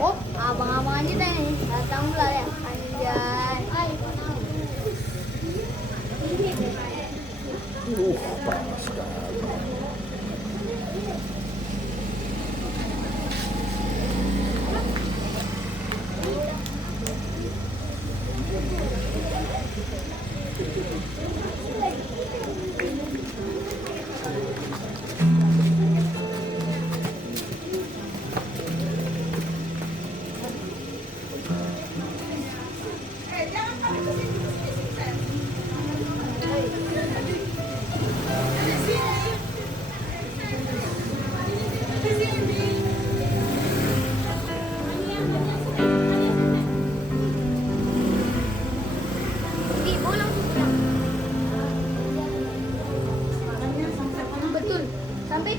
Oh, abang-abang aja deh nih. Datang pula ya. Anjay. Panas sekali. Pergi, pulang. Betul. Sampai.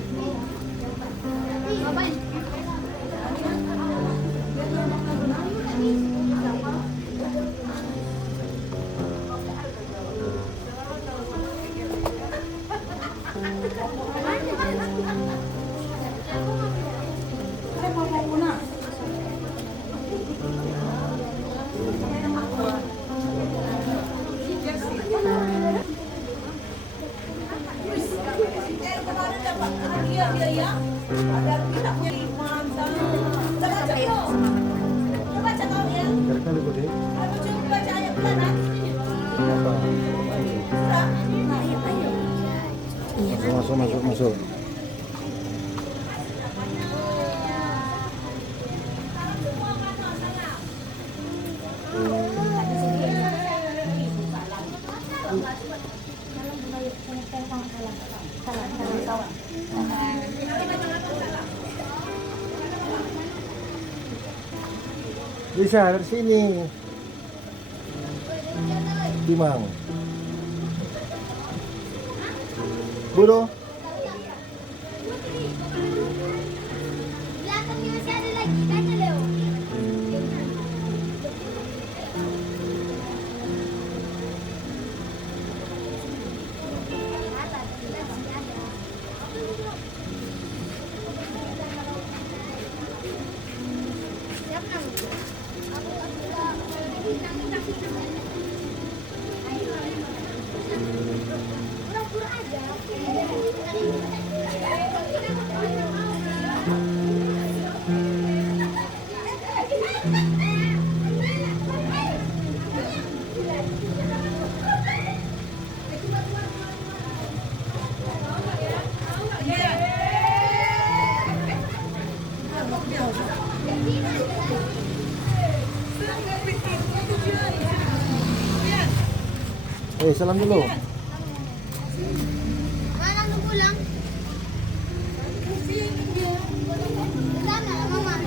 Ngapain? Kali ko din. Apa? Masuk. Bisa dari sini. Timang. Buro. Belakangnya masih ada lagi. Tanya Leo. Pura-pura aja. Salam dulu. Mana lu pulang? Sana, mama.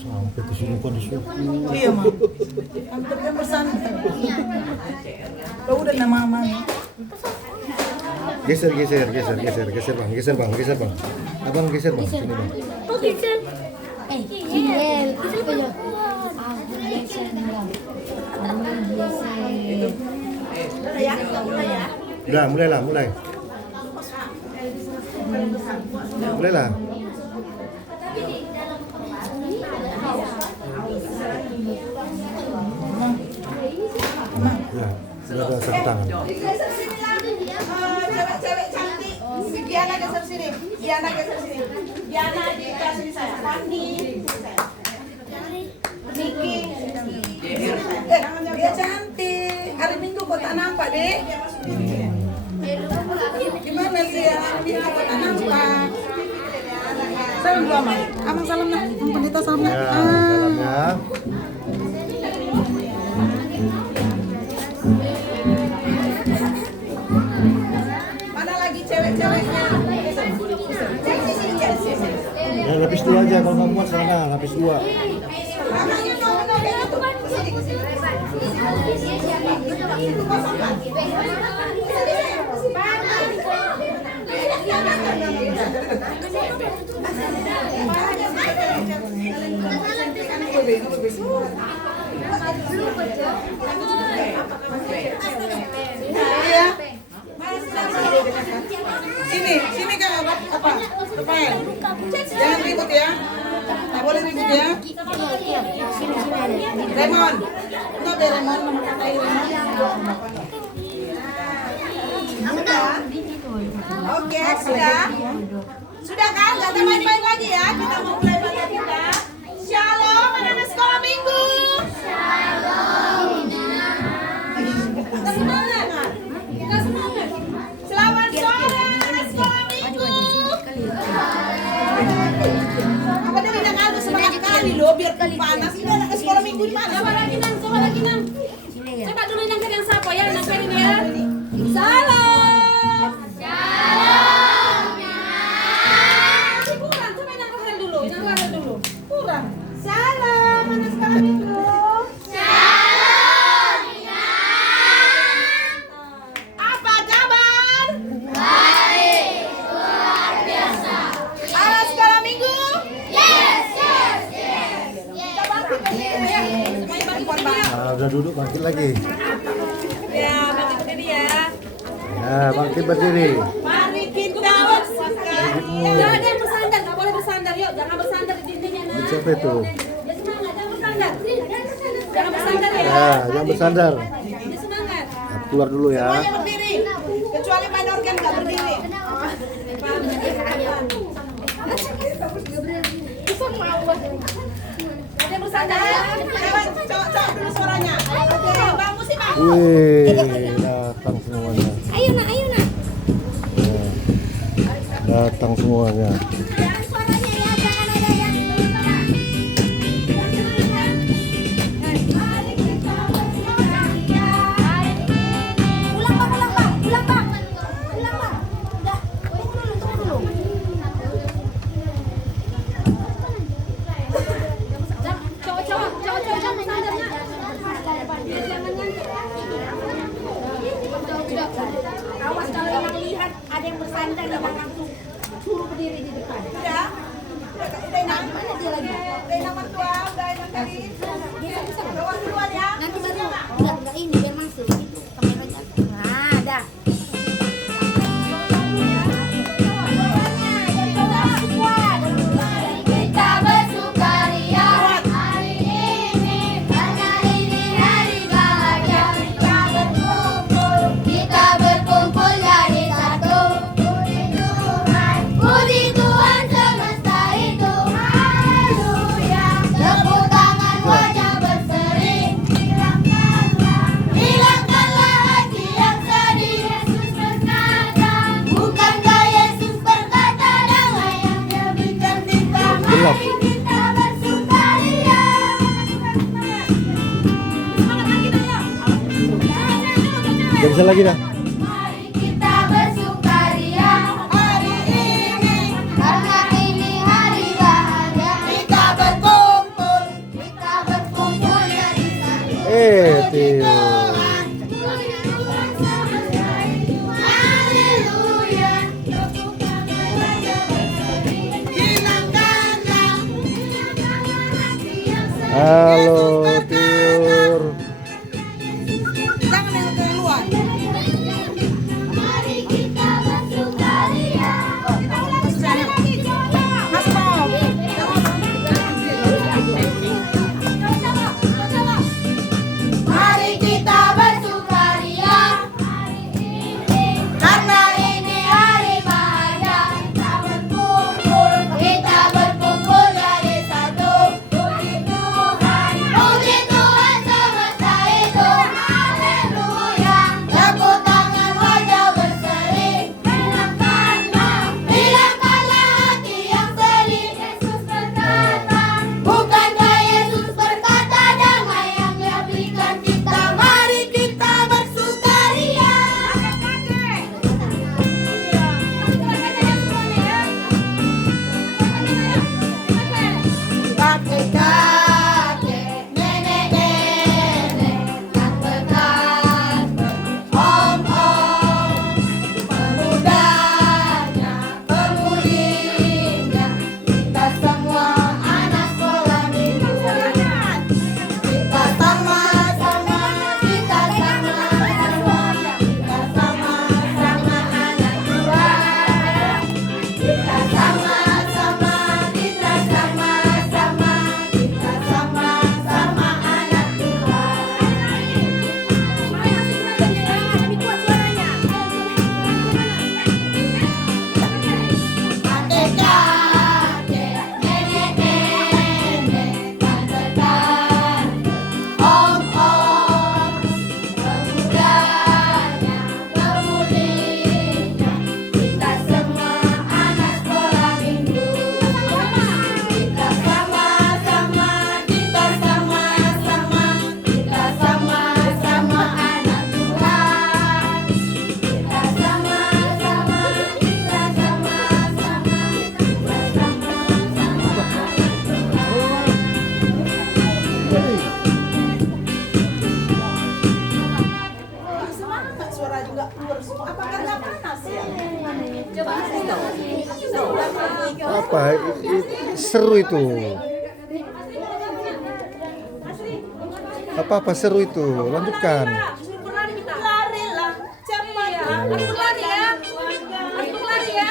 Sampai ke sini kok disuruh. Iya, Mam. Hampir kan bersantai. Kau udah nama Mama. Geser bang. Abang geser bang, sini bang. Udah, mulailah. Mulailah. Ya. Ada sapu tangan. Cewek-cewek cantik. Diana geser sini. Diana geser sini. Diana di sini saya. Rani. Niki. Dia cantik. Hari Minggu kok tak nampak, Dek? Gimana dia? Hari Minggu kok tak nampak? Salam dulu, Amang. Amang salam nak. Pendeta salam nak. Ya, salamnya. Mana lagi cewek-ceweknya? Ya, lapis 2 aja kalau nggak muat sana, lapis 2. Makanya mau kayak gitu. Iya. Sini Kak, apa? Rafael. Jangan ribut ya. Tak boleh ribut ya. Raymond. Enggak ada Raymond, nomor katai Raymond. Sudah? Oke, sudah. Sudah kan? Gak ada main-main lagi ya. Kita mau mulai belajar kita. Shalom, anak-anak sekolah minggu. Kita semangat. Kita semangat. Selamat sore, anak sekolah minggu. Apa dia bilang aku semangat kali loh, biar panas. Ini anak sekolah minggu di mana? Coba lagi nang, coba lagi nang. Coba dulu yang yang siapa ya, nang ini ya. Salam. Kurang, coba yang Rahel dulu, Kurang. Salam, anak sekolah minggu. Apa kabar? Baik, luar biasa. Anak sekolah minggu? Yes. Kita bangkit ya. Semuanya bangkit ya. Nah, udah duduk bangkit lagi. Ya, bangkit berdiri ya. Ya, bangkit berdiri. Mari kita Jangan ada yang bersandar, nggak boleh bersandar. Yuk, jangan bersandar di dindingnya. Nah. Siapa itu? Ya semangat, jangan bersandar. Jangan bersandar ya. Ya, jangan bersandar. Ya semangat. Nah, keluar dulu ya. Semuanya berdiri. Kecuali Pak Norgan nggak berdiri. Ada yang bersandar ya. Cowok dulu suaranya. Oke, Bang Musi, Bang. Wih, datang semuanya. Ayo nak. Ya, datang semuanya. Jangan suaranya ya, jangan ada yang Pulang bang. Udah, tunggu dulu. Cowok jangan bersandarnya. Awas kalau yang lihat ada yang bersandar jangan langsung suruh berdiri di depan. Udah enak. Mana dia lagi? Udah enak mertua, udah enak kali. Bisa. Bawa duluan ya. Nanti baru enggak ini biar masuk gitu. Kameranya. Nah, dah. Kita bersukaria hari ini karena ini hari bahagia. Kita berkumpul jadi satu. Puji Tuhan semesta itu. Haleluya. Tepuk tangan wajah berseri. Hilangkanlah hati yang sedih. Yesus berkata, bukankah Yesus berkata damai yang Dia berikan kita. Gelap. Mari kita bersukaria. Gak bisa lagi dah. Mari kita bersukaria Hari ini karena ini hari bahagia. kita berkumpul. Kita berkumpul jadi satu. Tio. Haleluya. Hilangkanlah Halo, Tiur. jangan yang keluar. Mari kita bersukaria. Mas Bob. Mari kita bersukaria apa? Seru itu. Apa seru itu? Lanjutkan. Lari lah, cepat. Aku lari ya. Aku lari ya.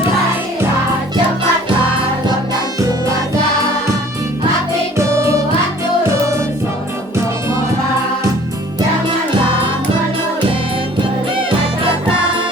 Larilah cepatlah lotkan keluarga, tapi Tuhan turun sorong gomora. Janganlah menoleh melihat datang,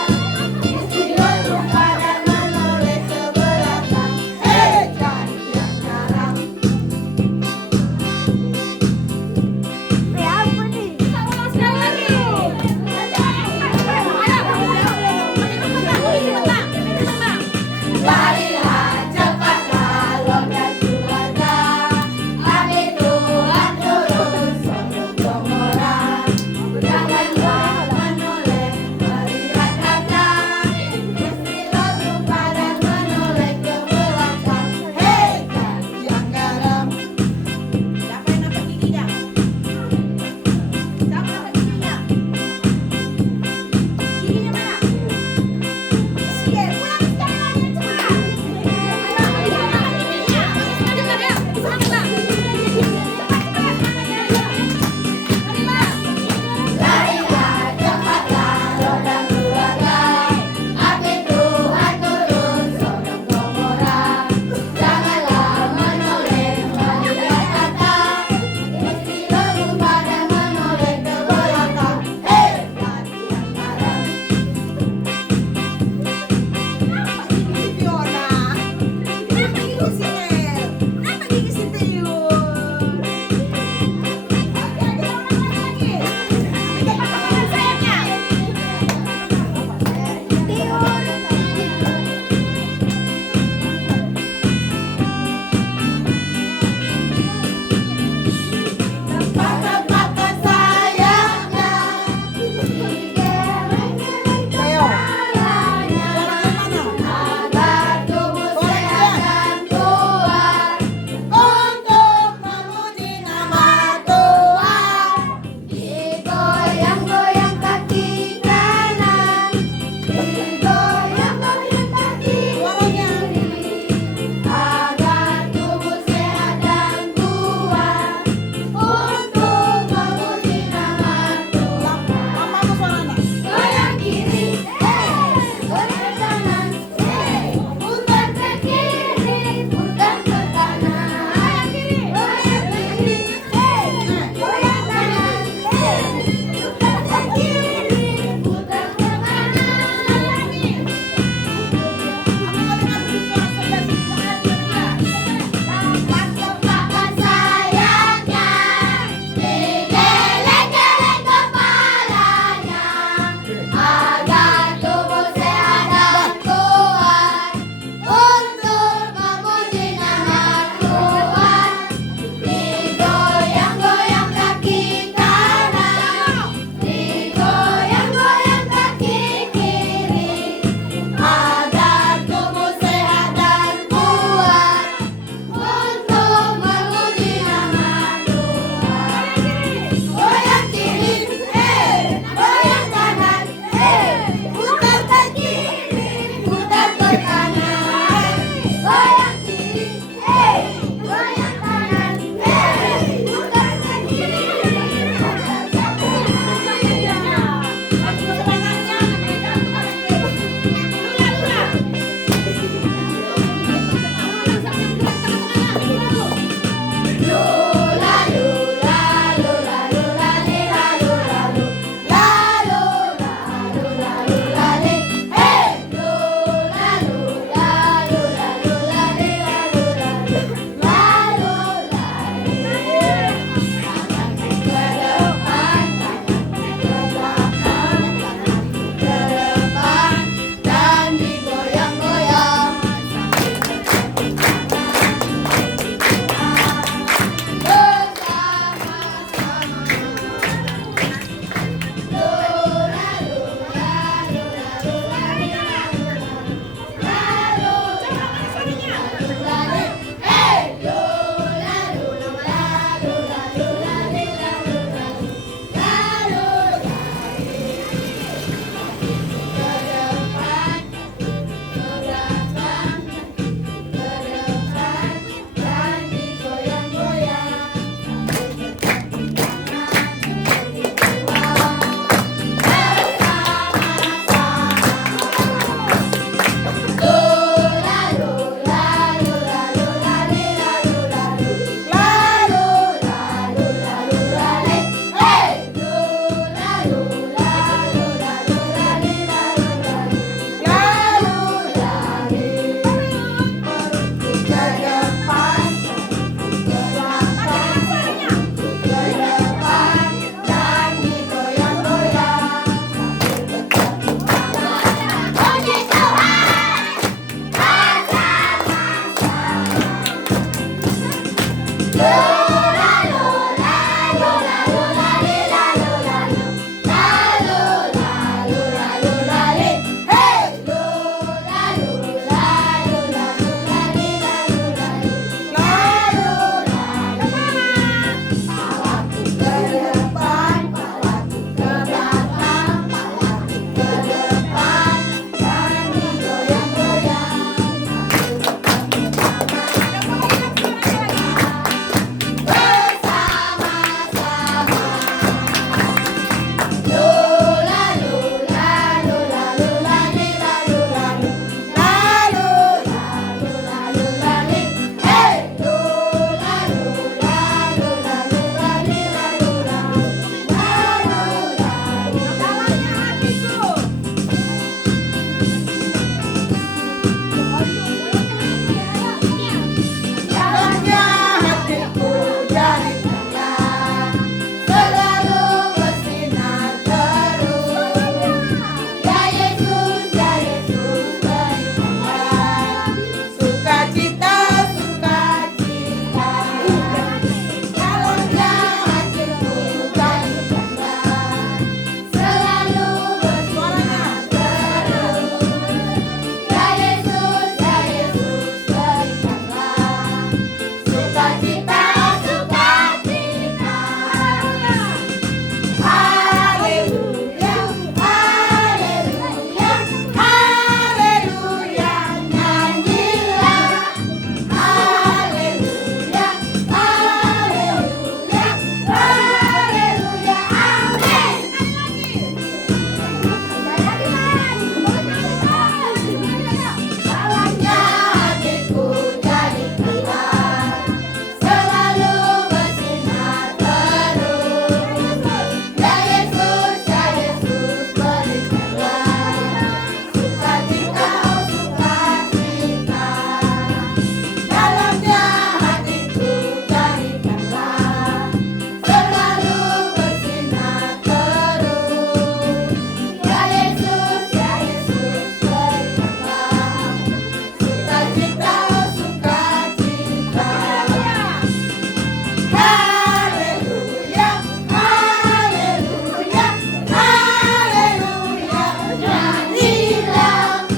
Haleluya, haleluya, haleluya, nyanyilah.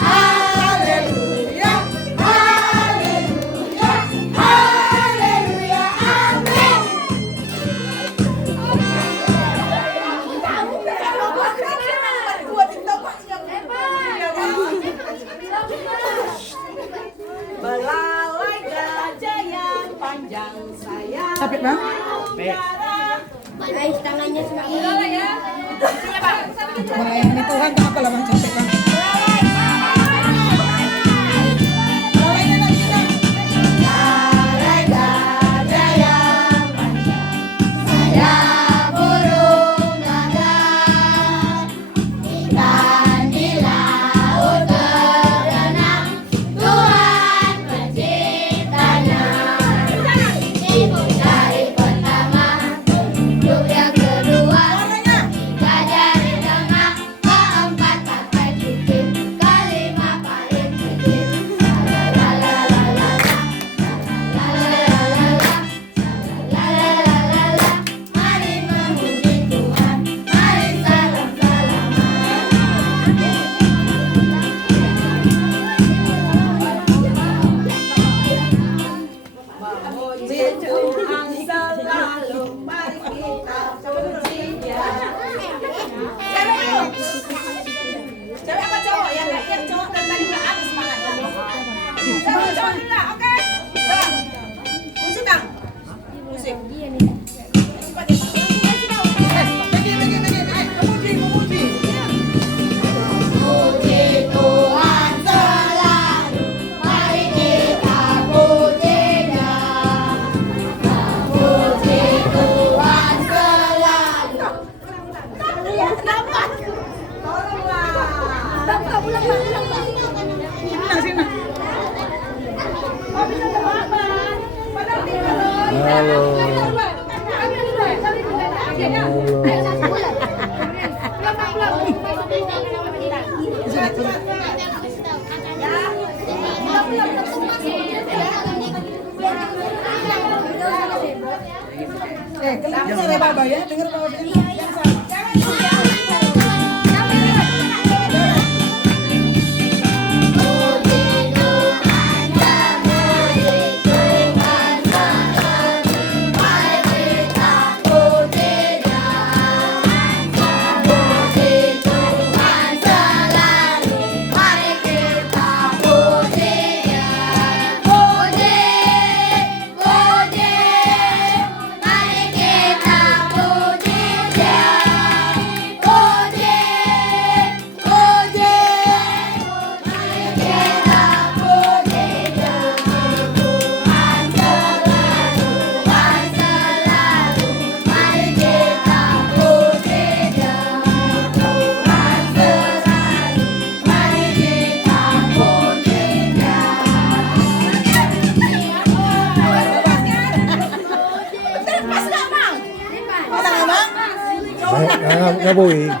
Haleluya, haleluya, haleluya, amin. Belalai gajah yang panjang sayang. Capek bang? Raih tangannya semakin. Melayani Tuhan kenapa lah bang capek bang? Melayani lagi bang. Belalai gajah yang panjang, saya burung gagak, ikan di laut berenang, Tuhan penciptanya. Ibu dari pertama, bentuk yang kedua, tiga dari tengah, keempat pakai cucuk, kelima paling kecil. La la la la la, la la la la, la la la la, mari memuji Tuhan, mari Memuji Tuhan selalu, mari kita puji Dia. Cewek apa cowok? Yang cowok dan tadi nggak habis semangatnya. Cowok dulu lah, oke? Coba. Musik bang. Musik. Puji Tuhan selalu, mari kita puji Dia. Puji Tuhan selalu. Dengar ya Baba ya, dengar Baba yang sama. Ngaboy.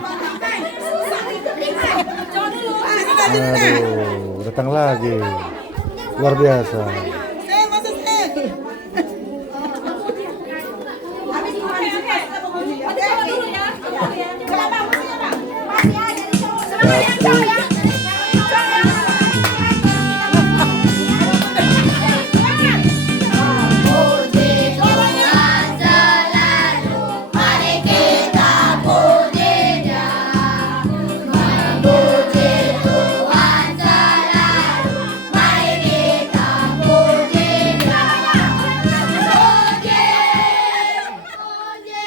Aduh, datang lagi. Luar biasa. Saya masuk saya. Puji Tuhan selalu, mari kita puji Dia. Memuji Tuhan selalu, mari kita puji Dia. Puji,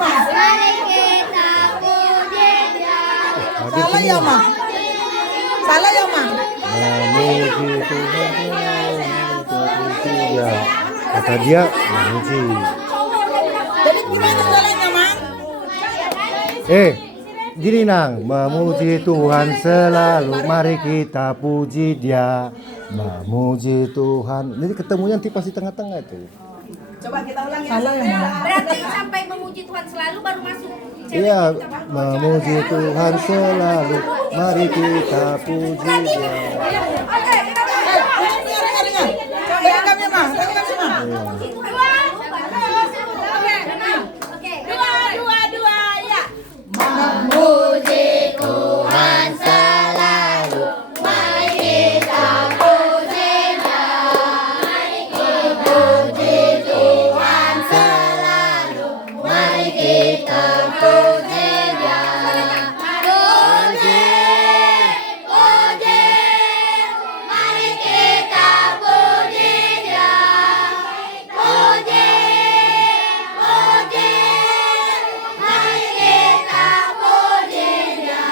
mari kita puji Dia. Salah ya mah. Salah ya mah. Memuji Tuhan. Ya, kata dia memuji. Jadi gimana salahnya mang? Gini nang, memuji Tuhan selalu, mari kita puji Dia. Memuji Tuhan. Jadi ketemunya nanti pasti tengah-tengah itu. Coba kita ulang ya. Salah ya mang. Berarti sampai memuji Tuhan selalu baru masuk. Iya, memuji Tuhan selalu, mari kita puji Dia. Dengar. Dengar kami mah. Dengar kami mah. Memuji Tuhan selalu baru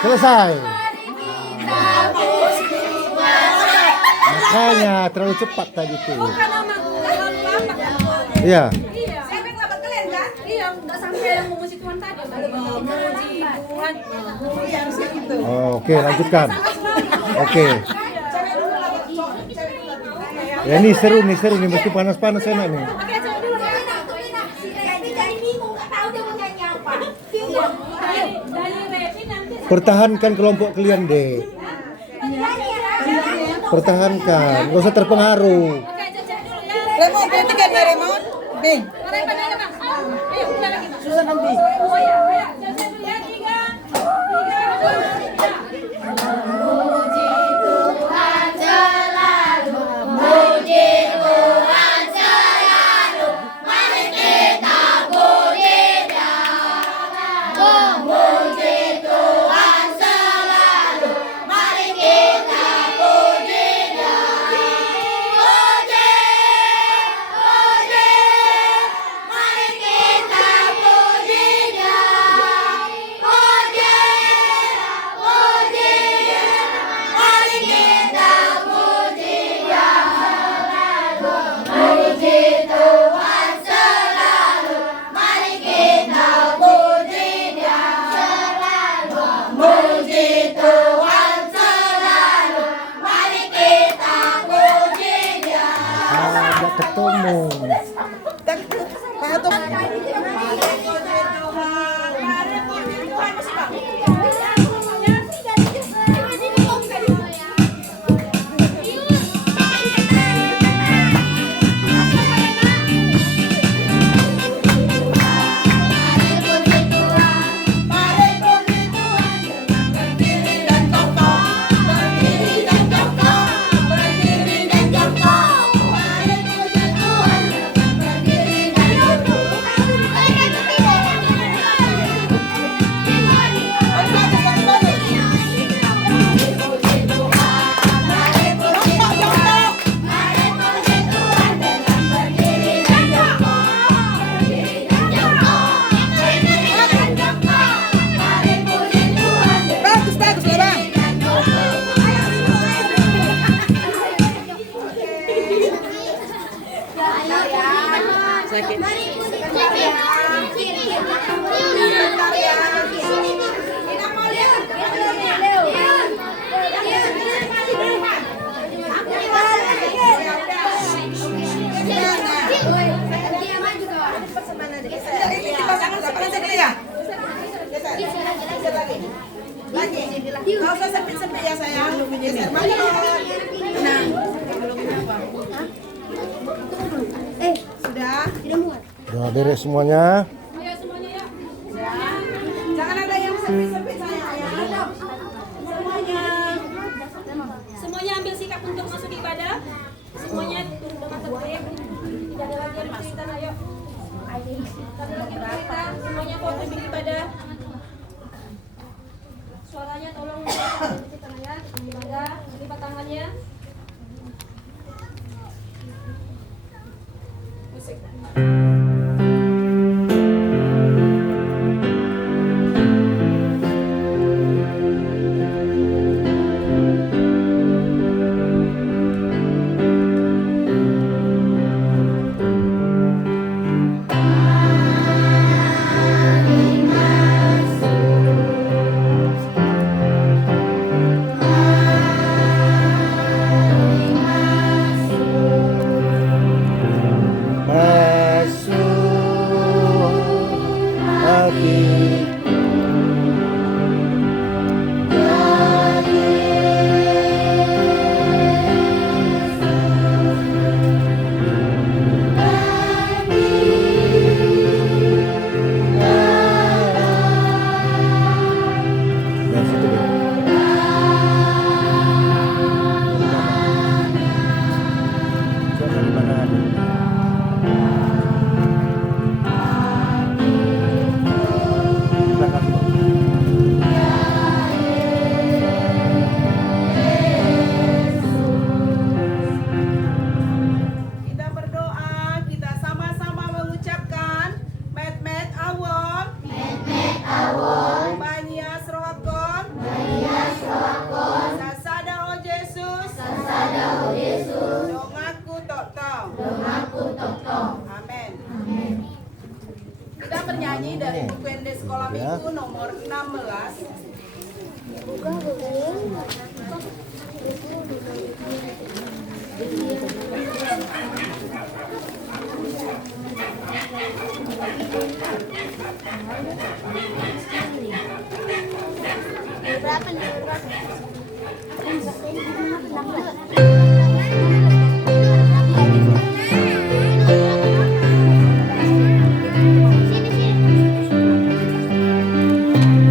Selesai. Makanya terlalu cepat tadi tuh. Bukan nama terlalu lambat kan? Iya. Iya. Saya pengen lambat kalian kan? Iya, nggak sampai yang memuji Tuhan tadi. Memuji Tuhan. Iya, harusnya gitu. Oke, lanjutkan. Oke. Cewek dulu lagi. Cewek dulu lagi. Ya ini seru nih, mesti panas-panas enak nih. Oke, coba dulu ya. Jadi bingung, nggak tahu dia mau nyanyi apa. Dari Revi nanti Pertahankan kelompok kalian deh. Pertahankan, gak usah terpengaruh. oke, cecek dulu ya. Remon, perhatikan ya Remon. Nih, Mari pada aja, Bang. Ayo, udah lagi, Bang. susah nanti. Oh ya, ayo, cecek dulu ya. 3, 2, 1. Nggak ketemu. Satu. Bagus, bagus lah Bang. Ini dipasangkan lapangan sendiri ya? Geser lagi. Lagi. Nggak usah sempit-sempit ya sayang. Geser maju. Sudah. Udah beres semuanya. Ayo semuanya ya. Jangan ada yang sempit-sempit sayang ya. Semuanya ambil sikap untuk masuk ibadah. Semuanya tunduk dengan terbaik. Tidak ada lagi yang bercerita, ayo. Tidak ada lagi bercerita. Semuanya fokus di ibadah. Suaranya tolong bercerita ya. Ibadah, lipat tangannya. Musik. bernyanyi dari UPND Sekolah Minggu nomor 16. Berapa nih?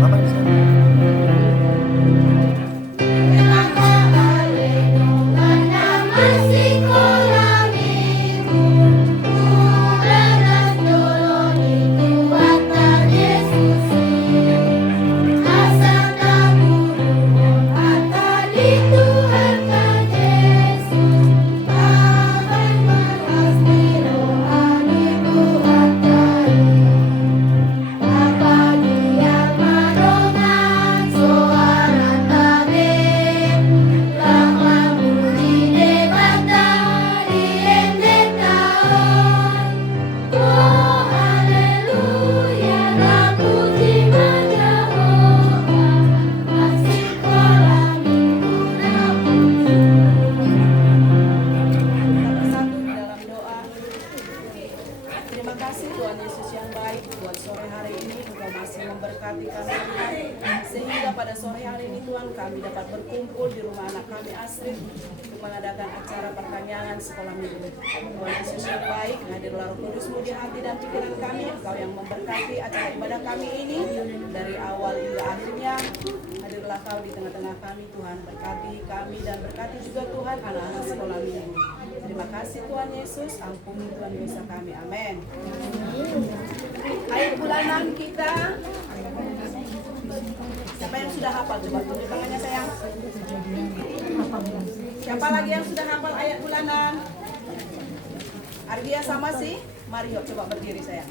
Mama di sana. Bersatu di dalam doa. Terima kasih Tuhan Yesus yang baik, buat sore hari ini Engkau masih memberkati kami sehingga pada sore hari ini Tuhan kami dapat berkumpul di rumah anak kami Asri untuk mengadakan acara pertanyaan sekolah minggu. Tuhan Yesus yang baik, hadirlah Roh Kudus-Mu di hati dan pikiran kami, Engkau yang memberkati acara ibadah kami ini dari awal hingga akhirnya. Hadirlah Kau di tengah-tengah kami Tuhan, berkati kami dan berkati juga Tuhan anak-anak sekolah minggu. Terima kasih Tuhan Yesus, ampuni Tuhan dosa kami, amin. Ayat bulanan kita, siapa yang sudah hafal? Coba tunjuk tangannya sayang. Siapa lagi yang sudah hafal ayat bulanan? Ardia sama si Mario, coba berdiri sayang.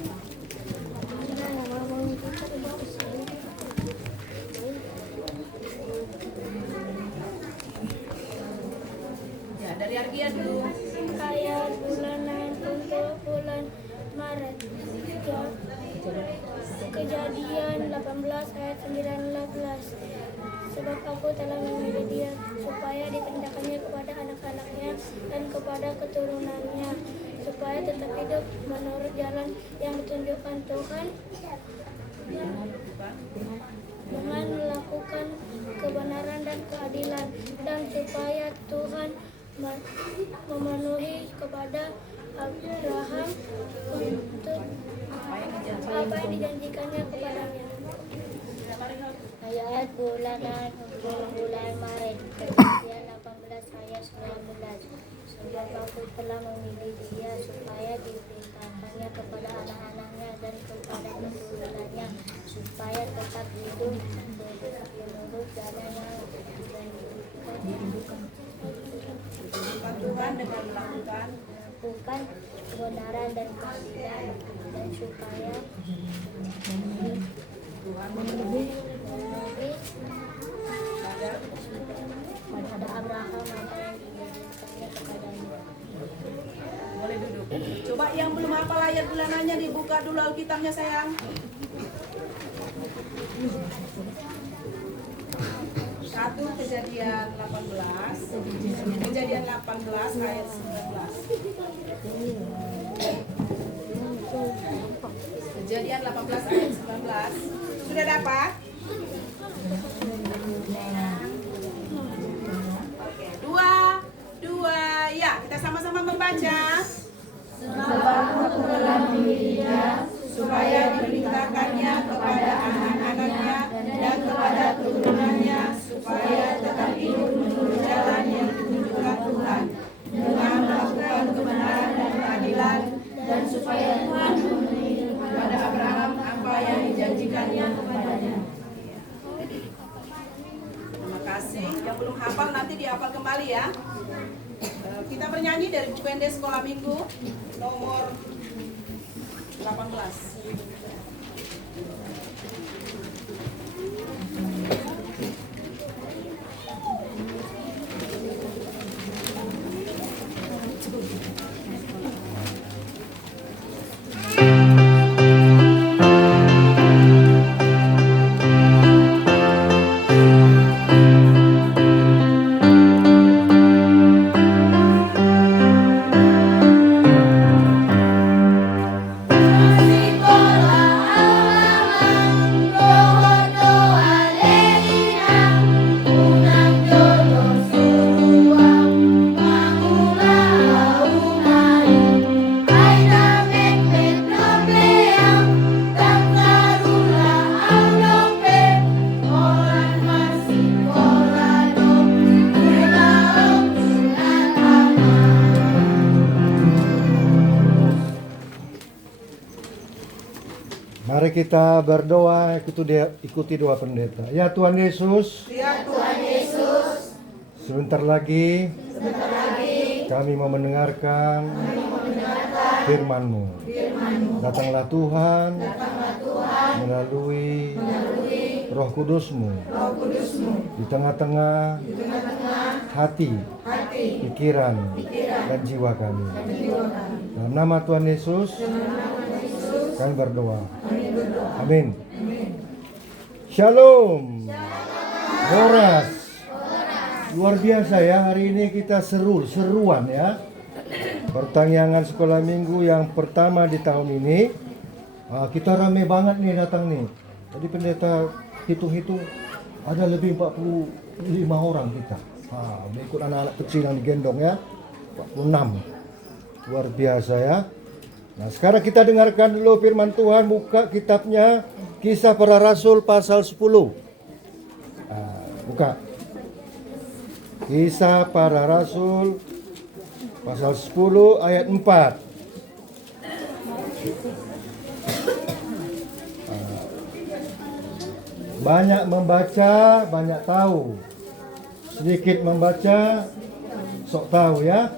Ya, dari Ardia dulu. Ayat bulanan untuk bulan Maret. Kejadian 18 ayat 19. Sebab aku telah memilih dia supaya ditindakannya kepada anak-anaknya dan kepada keturunannya, supaya tetap hidup menurut jalan yang ditunjukkan Tuhan dengan melakukan kebenaran dan keadilan, dan supaya Tuhan memenuhi kepada Abraham untuk apa yang dijanjikannya kepadanya. Ayat bulanan untuk bulan Maret, Kejadian 18 ayat 19. Sebab aku telah memilih dia supaya diberitakannya kepada anak-anaknya dan kepada keturunannya, supaya tetap hidup menurut jalan yang dijanjikan Tuhan dengan melakukan kebenaran dan keadilan, dan supaya Tuhan memenuhi pada pada Abraham apa yang dijanjikannya kepadanya. boleh duduk. Coba yang belum hafal ayat bulanannya dibuka dulu Alkitabnya sayang. Satu Kejadian 18 ayat 19. Kejadian 18 ayat 19. Sudah dapat? Oke, dua, ya. Kita sama-sama membaca. Supaya diberitakannya kepada anak-anaknya dan kepada keturunannya, supaya tetap hidup menurut jalan yang ditunjukkan Tuhan, dengan melakukan kebenaran dan keadilan, dan supaya Tuhan memenuhi kepada Abraham apa yang dijanjikannya kepadanya. Terima kasih. Yang belum hafal nanti dihafal kembali ya. Kita bernyanyi dari UPND Sekolah Minggu nomor 18. Mari kita berdoa, ikuti doa pendeta. Ya Tuhan Yesus. Sebentar lagi kami mau mendengarkan firman-Mu. Datanglah Tuhan melalui Roh Kudus-Mu di tengah-tengah hati, pikiran, dan jiwa kami. Dalam nama Tuhan Yesus kami berdoa. Amin. Shalom. Horas. Luar biasa ya, hari ini kita seruan ya. Pertanyaan sekolah minggu yang pertama di tahun ini. Kita rame banget nih datang nih. Jadi pendeta hitung-hitung ada lebih 45 orang kita. Ikut anak-anak kecil yang digendong ya. 46. Luar biasa ya. Nah, sekarang kita dengarkan dulu firman Tuhan. Buka kitabnya Kisah Para Rasul pasal 10. Buka. Kisah Para Rasul pasal 10 ayat 4. Banyak membaca, banyak tahu. Sedikit membaca, sok tahu ya.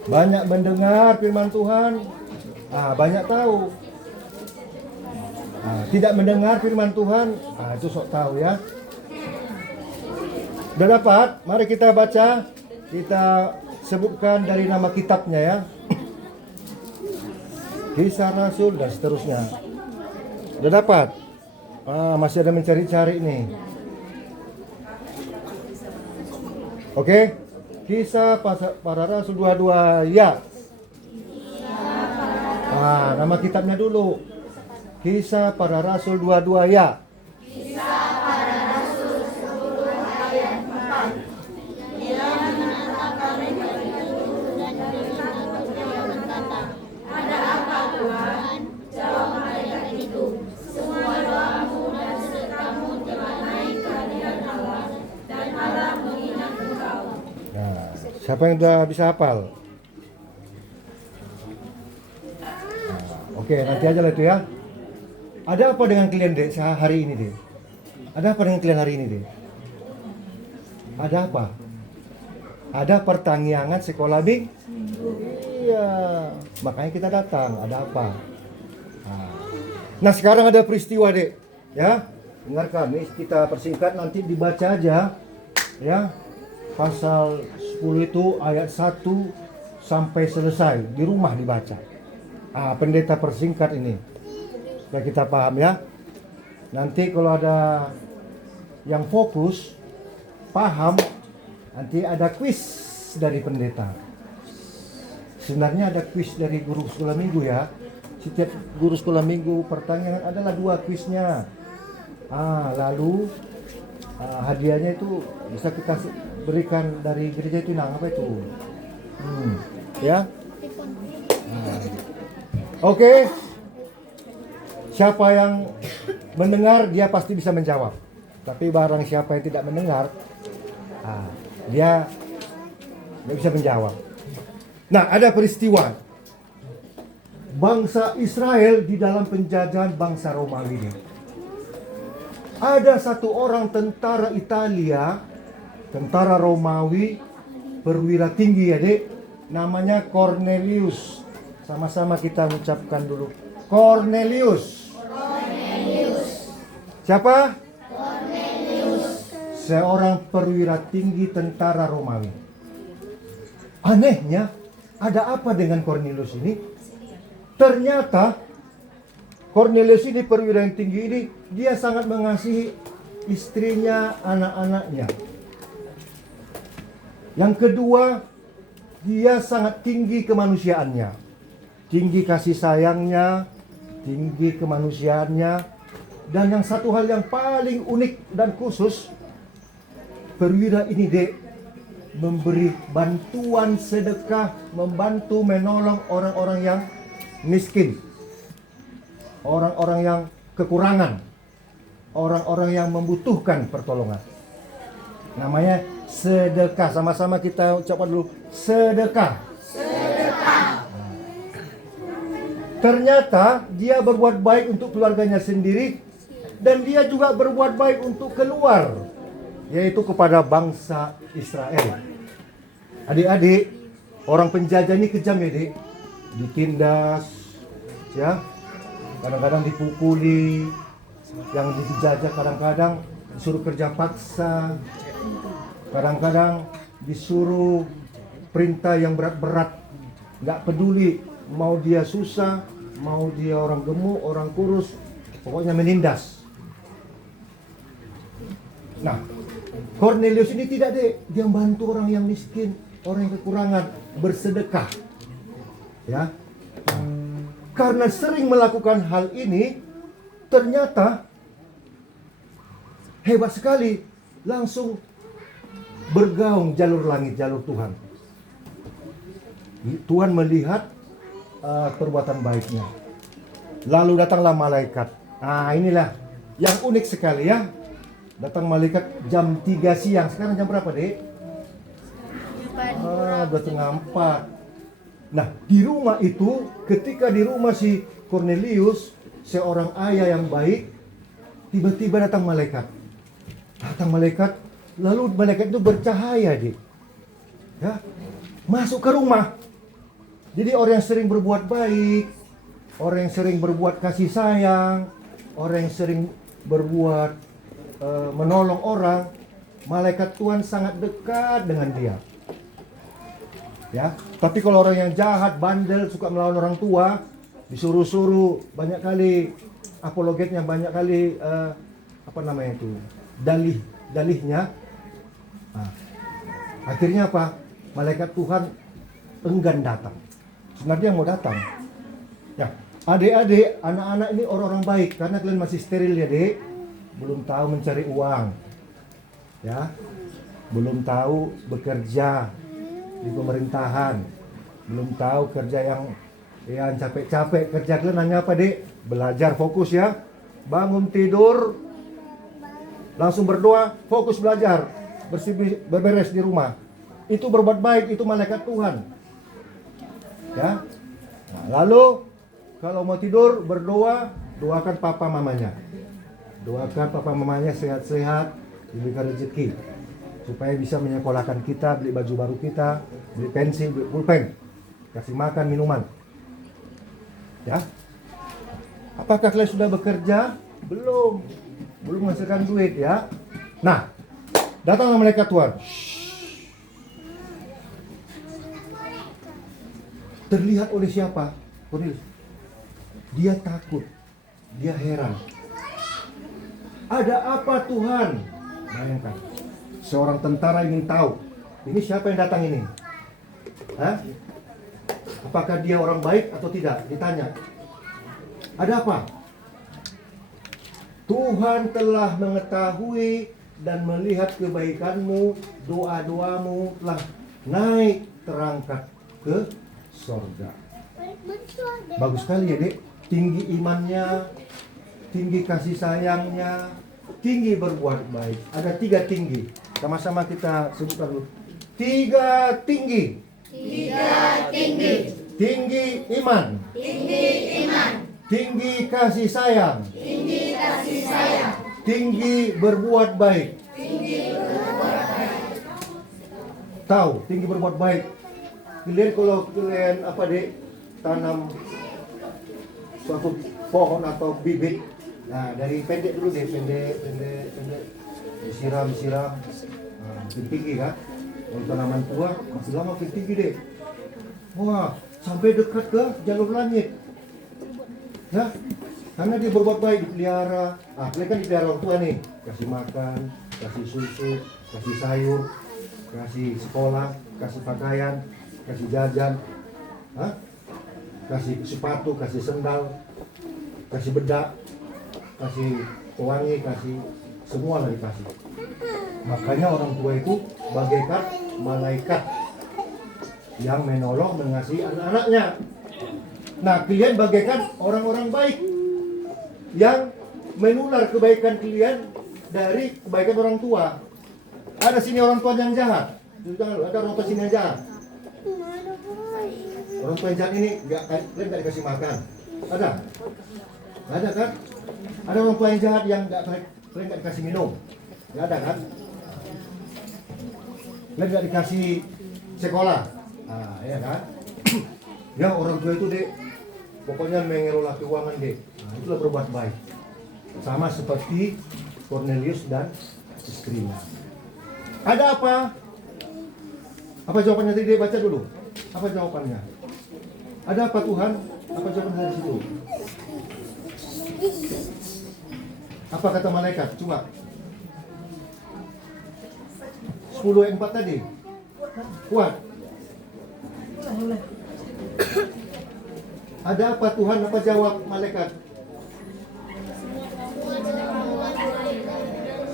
Banyak mendengar firman Tuhan, banyak tahu. Tidak mendengar firman Tuhan, itu sok tahu ya. Sudah dapat? Mari kita baca. Kita sebutkan dari nama kitabnya ya. Kisah Rasul dan seterusnya. Sudah dapat? Masih ada mencari-cari nih. Oke? Kisah Para Rasul 22 ya. Nama kitabnya dulu. Kisah Para Rasul 22 ya. Siapa yang sudah bisa hafal? Oke, nanti aja lah itu ya. Ada apa dengan kalian dek hari ini dek? Ada apa dengan kalian hari ini dek? Ada apa? Ada pertanyaan sekolah big? Iya, makanya kita datang. Ada apa? Nah sekarang ada peristiwa dek, ya. Dengarkan, nih kita persingkat nanti dibaca aja, ya. Pasal 10 itu ayat 1 sampai selesai, di rumah dibaca. Pendeta persingkat ini supaya kita paham ya. Nanti kalau ada yang fokus paham, nanti ada kuis dari pendeta. Sebenarnya ada kuis dari guru sekolah minggu ya. Setiap guru sekolah minggu pertanyaan adalah 2 kuisnya. Lalu hadiahnya itu bisa kita berikan dari gereja itu apa itu? Ya. Oke. Siapa yang mendengar dia pasti bisa menjawab. Tapi barang siapa yang tidak mendengar, dia tidak bisa menjawab. Nah, ada peristiwa bangsa Israel di dalam penjajahan bangsa Romawi ini. Ada satu orang tentara Italia, tentara Romawi, perwira tinggi ya dek, namanya Cornelius. Sama-sama kita ucapkan dulu. Cornelius. Siapa? Cornelius. Seorang perwira tinggi tentara Romawi. Anehnya, ada apa dengan Cornelius ini? Ternyata Cornelius ini perwira yang tinggi ini, dia sangat mengasihi istrinya, anak-anaknya. Yang kedua, dia sangat tinggi kemanusiaannya. Tinggi kasih sayangnya, tinggi kemanusiaannya. Dan yang satu hal yang paling unik dan khusus, perwira ini dek, memberi bantuan sedekah, membantu menolong orang-orang yang miskin, orang-orang yang kekurangan, orang-orang yang membutuhkan pertolongan. Namanya sedekah. Sama-sama kita ucapkan dulu sedekah. Sedekah. Ternyata dia berbuat baik untuk keluarganya sendiri dan dia juga berbuat baik untuk keluar, yaitu kepada bangsa Israel. Adik-adik, orang penjajah ini kejam ya, Dik. Ditindas, ya. Kadang-kadang dipukuli, yang dijajah kadang-kadang disuruh kerja paksa, kadang-kadang disuruh perintah yang berat-berat, nggak peduli mau dia susah, mau dia orang gemuk, orang kurus, pokoknya menindas. Nah, Cornelius ini tidak, Dek. Dia membantu orang yang miskin, orang yang kekurangan, bersedekah. Ya. Karena sering melakukan hal ini, ternyata hebat sekali, langsung bergaung jalur langit, jalur Tuhan. Tuhan melihat perbuatan baiknya. Lalu datanglah malaikat. Nah, inilah yang unik sekali ya. Datang malaikat jam 3 siang. Sekarang jam berapa, Dek? 3:30. Nah, di rumah itu, ketika di rumah si Cornelius, seorang ayah yang baik, tiba-tiba datang malaikat. Lalu malaikat itu bercahaya, Dek. Ya, masuk ke rumah. Jadi orang yang sering berbuat baik, orang yang sering berbuat kasih sayang, orang yang sering berbuat menolong orang, malaikat Tuhan sangat dekat dengan dia. Ya, tapi kalau orang yang jahat, bandel, suka melawan orang tua, disuruh-suruh, banyak kali apologetnya, banyak kali dalihnya. Nah, akhirnya apa? Malaikat Tuhan enggan datang. Sebenarnya mau datang. Ya, adik-adik, anak-anak ini orang-orang baik karena kalian masih steril ya, Dek. Belum tahu mencari uang. Ya. Belum tahu bekerja di pemerintahan. Belum tahu kerja yang capek-capek. Kerja kalian hanya apa, Dek? Belajar, fokus ya. Bangun tidur, langsung berdoa, fokus belajar. Berberes di rumah. Itu berbuat baik, itu malaikat Tuhan. Ya. Nah, lalu kalau mau tidur berdoa, doakan papa mamanya. Doakan papa mamanya sehat-sehat, diberikan rezeki supaya bisa menyekolahkan kita, beli baju baru kita, beli pensil, beli pulpen, kasih makan, minuman. Ya. Apakah kalian sudah bekerja? Belum menghasilkan duit ya. Nah, datanglah malaikat Tuhan. Terlihat oleh siapa? Cornelius. Dia takut, dia heran. Ada apa Tuhan? Bayangkan, seorang tentara ingin tahu, ini siapa yang datang ini? Hah? Apakah dia orang baik atau tidak? Ditanya. Ada apa? Tuhan telah mengetahui dan melihat kebaikanmu, doa-doamu telah naik terangkat ke sorga. Bagus sekali ya, Dek. Tinggi imannya, tinggi kasih sayangnya, tinggi berbuat baik. Ada 3 tinggi. Sama-sama kita sebutkan dulu. 3 tinggi. 3 tinggi. Tinggi iman. Tinggi iman. Tinggi kasih sayang. Tinggi kasih sayang. Tinggi berbuat baik. Tinggi berbuat baik. Tahu, tinggi berbuat baik. Kalian kalau kalian tanam suatu pohon atau bibit. Nah, dari pendek dulu deh, pendek. Disiram. Nah, tinggi kan? Kalau tanaman tua, masih lama tinggi deh. Wah, sampai dekat ke jalur langit. Ya, karena dia berbuat baik, dipelihara. Kalian kan dipelihara orang tua nih. Kasih makan, kasih susu, kasih sayur, kasih sekolah, kasih pakaian, kasih jajan. Kasih sepatu, kasih sendal, kasih bedak, kasih pewangi, kasih semua lah dikasih. Makanya orang tua itu bagaikan malaikat yang menolong, mengasihi anak-anaknya. Nah, kalian bagaikan orang-orang baik yang menular kebaikan kalian dari kebaikan orang tua. Ada sini orang tua yang jahat. Ada orang tua sini yang jahat. Orang tua yang jahat ini kalian nggak dikasih makan, Ada? Nggak ada kan? Ada orang tua yang jahat yang kalian nggak dikasih minum? Nggak ada kan? Kalian nggak dikasih sekolah? Nah, ya kan? Ya orang tua itu dek, pokoknya mengelola keuangan dek. Nah, itulah berbuat baik. Sama seperti Cornelius dan istrinya. Ada apa? Apa jawabannya tadi? Baca dulu. Apa jawabannya? Ada apa Tuhan? Apa jawaban dari situ? Apa kata malaikat? Coba. 10 ayat 4 tadi. Kuat. Ada apa Tuhan? Apa jawab malaikat?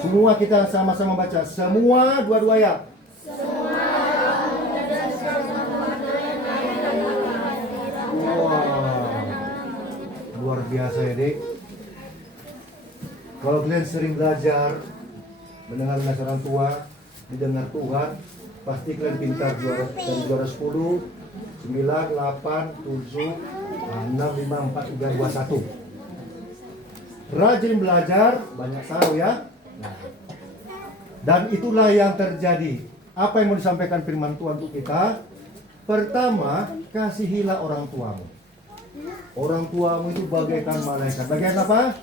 Semua kita sama-sama baca. Semua dua-dua ya. Luar biasa ya dek. Kalau kalian sering belajar mendengar nasihat orang tua, didengar Tuhan, pasti kalian pintar juara dari juara 10, 9, 8, 7, 6, 5, 4, 3, 2, 1. Rajin belajar, banyak tahu ya. Dan itulah yang terjadi. Apa yang mau disampaikan firman Tuhan untuk kita? Pertama, kasihilah orang tuamu. Orang tuamu itu bagaikan malaikat. Bagian apa?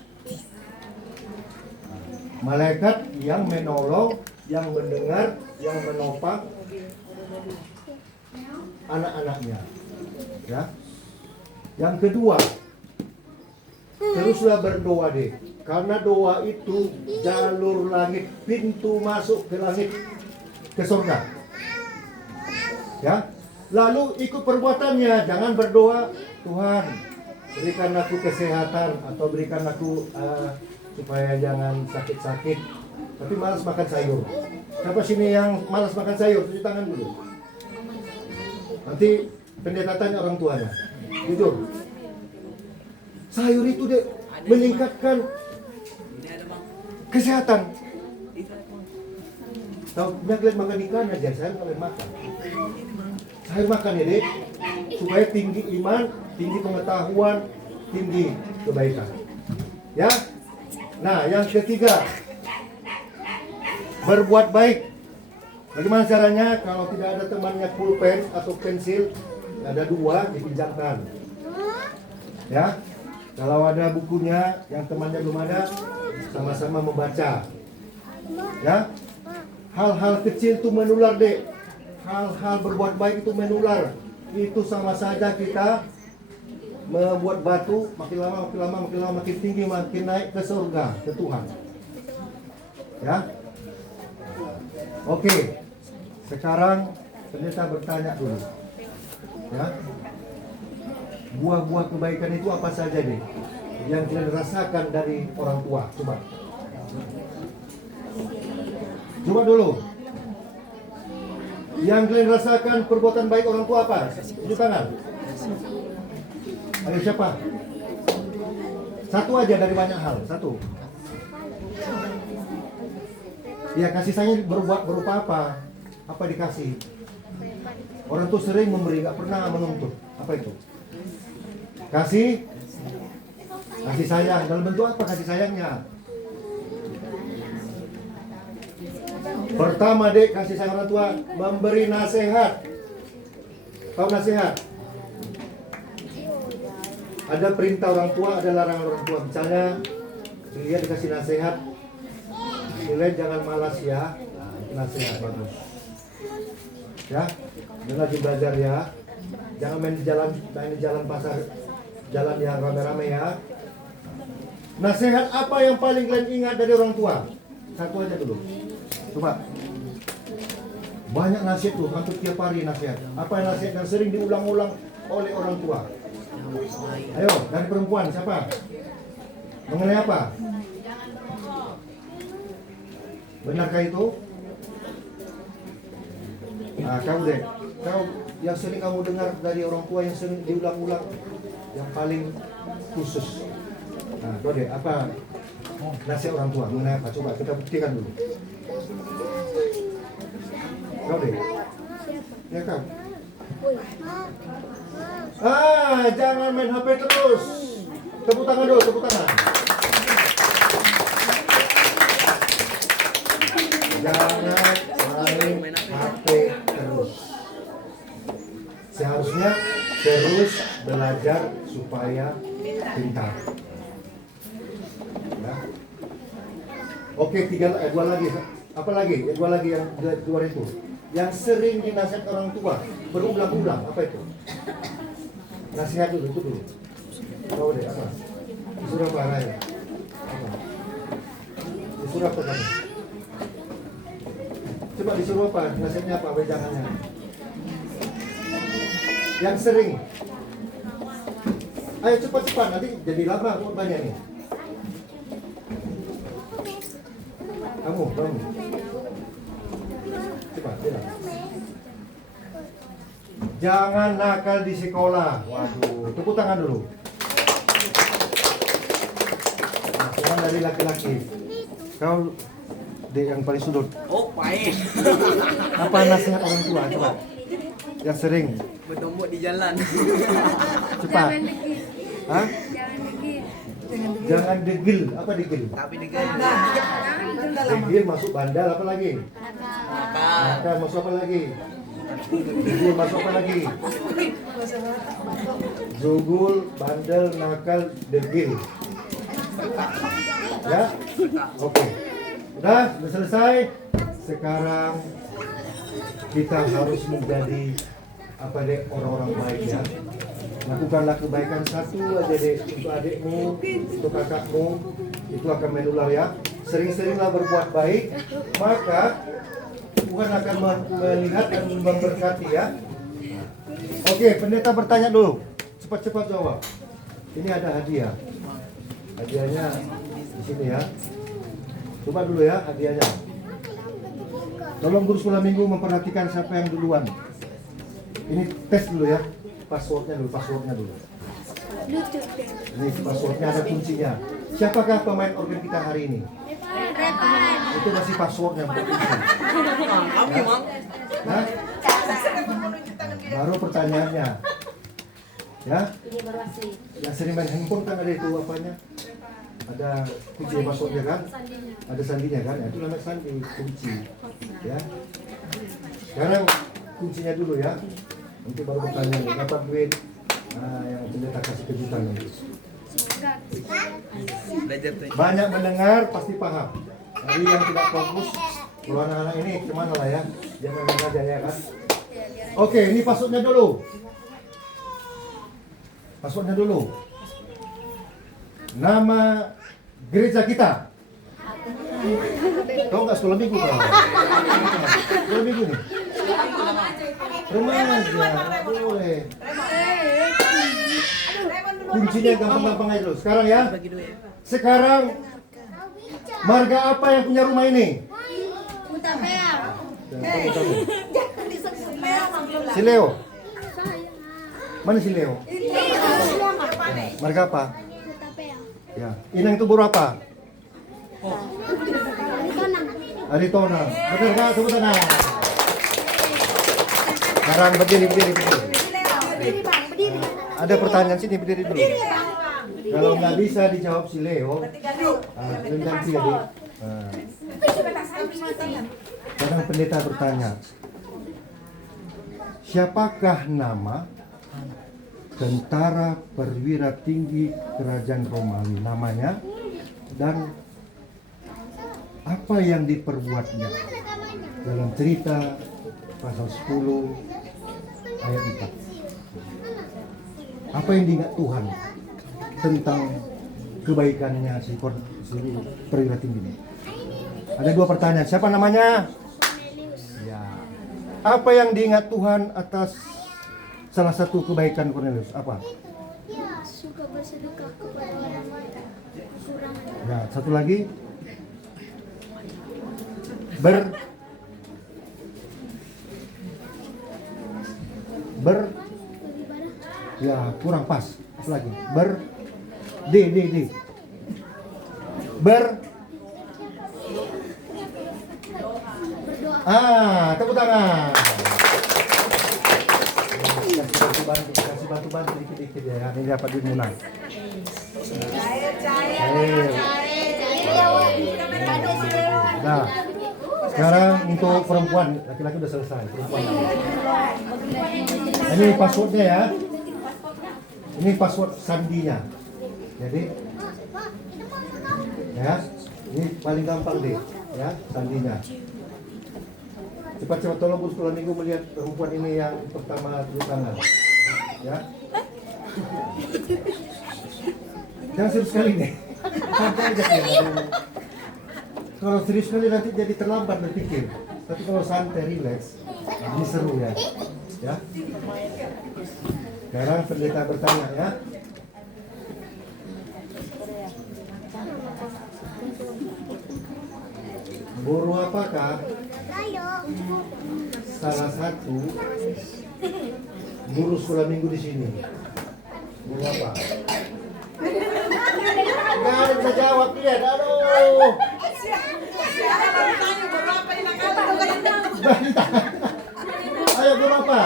Malaikat yang menolong, yang mendengar, yang menopang anak-anaknya. Ya. Yang kedua, teruslah berdoa deh. Karena doa itu jalur langit, pintu masuk ke langit, ke surga. Ya. Lalu ikut perbuatannya, jangan berdoa, Tuhan berikan aku kesehatan atau berikan aku supaya jangan sakit-sakit. Tapi malas makan sayur. Siapa sini yang malas makan sayur? Cuci tangan dulu. Nanti pendeta tanya orang tuanya. Jujur. Sayur itu deh meningkatkan kesehatan. Tahu kalian makan ikan aja, sayur kalian makan. Sayur makan ya deh, supaya tinggi iman, tinggi pengetahuan, tinggi kebaikan. Ya. Nah, yang ketiga, berbuat baik. Bagaimana caranya? Kalau tidak ada temannya pulpen atau pensil, ada 2 dipinjamkan. Ya. Kalau ada bukunya yang temannya belum ada, sama-sama membaca. Ya. Hal-hal kecil itu menular, Dek. Hal-hal berbuat baik itu menular. Itu sama saja kita membuat batu makin lama makin tinggi, makin naik ke surga, ke Tuhan. Ya. Oke. Sekarang pendeta bertanya dulu. Ya. Buah-buah kebaikan itu apa saja deh yang kalian rasakan dari orang tua? Coba. Coba dulu. Yang kalian rasakan perbuatan baik orang tua apa? Tunjuk tangan. Ayo siapa? Satu aja dari banyak hal. Satu. Ya kasih sayang berupa apa? Apa dikasih? Orang tuh sering memberi, nggak pernah menuntut. Apa itu? Kasih sayang. Dalam bentuk apa kasih sayangnya? Pertama dek, kasih sayang orang tua, memberi nasihat. Tahu nasihat? Ada perintah orang tua, ada larangan orang tua. Misalnya, dia dikasih nasihat, kalian jangan malas ya. Nah, itu nasihat bagus. Ya, dan lagi belajar ya. Jangan main di jalan pasar, jalan yang rame-rame ya. Nasihat apa yang paling kalian ingat dari orang tua? Satu aja dulu. Coba. Banyak nasihat tuh, hampir tiap hari nasihat. Apa nasihat yang sering diulang-ulang oleh orang tua? Ayo, dari perempuan siapa? Mengenai apa? Benarkah itu? Nah, kamu deh. Kau yang sering kamu dengar dari orang tua yang sering diulang-ulang, yang paling khusus. Nah, kau deh, apa nasihat orang tua mengenai apa? Coba kita buktikan dulu. Kau deh. Ya kau. Jangan main HP terus. Tepuk tangan dulu, tepuk tangan. Jangan main HP terus. Seharusnya terus belajar supaya pintar. Ya. Oke, dua lagi. Apa lagi? Dua lagi yang luar itu. Yang sering dinasihat orang tua berulang-ulang, apa itu? Nasihat dulu, itu dulu. Tahu deh apa? Disuruh apa Raya? Apa? Disuruh apa kamu? Coba disuruh apa? Nasihatnya apa? Wejangannya? Yang sering. Ayo cepat-cepat, nanti jadi lama korbannya nih. Kamu. Cepat, bilang. Jangan nakal di sekolah. Waduh, tepuk tangan dulu. Nah, cuma dari laki-laki. Kau dek yang paling sudut. Oh, pahit. Apa nasihat orang tua? Coba. Yang sering. Bertombok di jalan. Cepat. Hah? Jangan degil. Apa degil? Tapi dengan Degil masuk bandal, apa lagi? Nakal masuk apa lagi? Zugul masuk apa lagi? Zugul, bandel, nakal, degil. Ya? Oke. Udah selesai. Sekarang kita harus menjadi apa deh, orang-orang baik ya. Lakukanlah kebaikan satu aja deh untuk adikmu, untuk kakakmu, itu akan menular ya. Sering-seringlah berbuat baik, maka Tuhan akan melihat dan memberkati ya. Oke, pendeta bertanya dulu, cepat-cepat jawab. Ini ada hadiah. Hadiahnya di sini ya. Coba dulu ya hadiahnya. Tolong guru sekolah minggu memperhatikan siapa yang duluan. Ini tes dulu ya. Passwordnya dulu. Ini passwordnya ada kuncinya. Siapakah pemain organ kita hari ini? Itu masih passwordnya bukan kunci. kami, Mam. Hah? Baru pertanyaannya. Ya? Yang sering main handphone kan ada itu apanya? Ada kunci passwordnya kan? Ada sandinya kan? Ya, itu namanya sandi, kunci. Ya. Sekarang kuncinya dulu ya. Nanti baru pertanyaan, dapat duit. Nah, yang pendeta kasih kejutan nanti. Belajar tuh. Banyak mendengar pasti paham. Tapi yang tidak fokus, kalau anak-anak ini kemana lah ya? Jangan main aja ya kan? Oke, ini passwordnya dulu. Passwordnya dulu. Nama gereja kita. Kau nggak sekolah minggu kan? Sekolah minggu nih. Remaja, boleh. Kuncinya gampang-gampang aja dulu. Sekarang ya. Sekarang marga apa yang punya rumah ini? Si Leo. Mana si Leo? Marga apa? Ya. Inang itu buru apa? Aritona. Betul nggak? Tepuk tangan. Sekarang berdiri. Ada pertanyaan sini, berdiri dulu. Kalau nggak bisa dijawab si Leo, rendang sih adik. Kadang pendeta bertanya, siapakah nama tentara perwira tinggi kerajaan Romawi? Namanya dan apa yang diperbuatnya dalam cerita pasal 10 ayat 4. Apa yang diingat Tuhan tentang kebaikannya si perwira tinggi ini? Ada dua pertanyaan. Siapa namanya? Ya. Apa yang diingat Tuhan atas salah satu kebaikan Cornelius? Apa? Suka bersedekah kepada orang lain. Kekurangan. Ya, satu lagi. Ya, kurang pas. Apa lagi? Tepuk tangan. Kasih bantu dikit-dikit ya. Ini dapat duit munah. untuk perempuan, laki-laki udah selesai. Perempuan. Ini passwordnya ya. Ini password sandinya. Jadi, ya, ini paling gampang deh, ya, sandinya. Cepat-cepat tolong Bu sekolah minggu melihat perempuan ini yang pertama turun tangan, ya. Jangan serius sekali nih. Santai aja kayaknya. Kalau serius sekali nanti jadi terlambat berpikir. Tapi kalau santai, relax, ini seru ya. Ya. Sekarang pendeta bertanya ya. Guru apakah salah satu guru sekolah minggu di sini? Guru apa? Nggak ada bisa jawab dia, aduh. Ayo guru apa?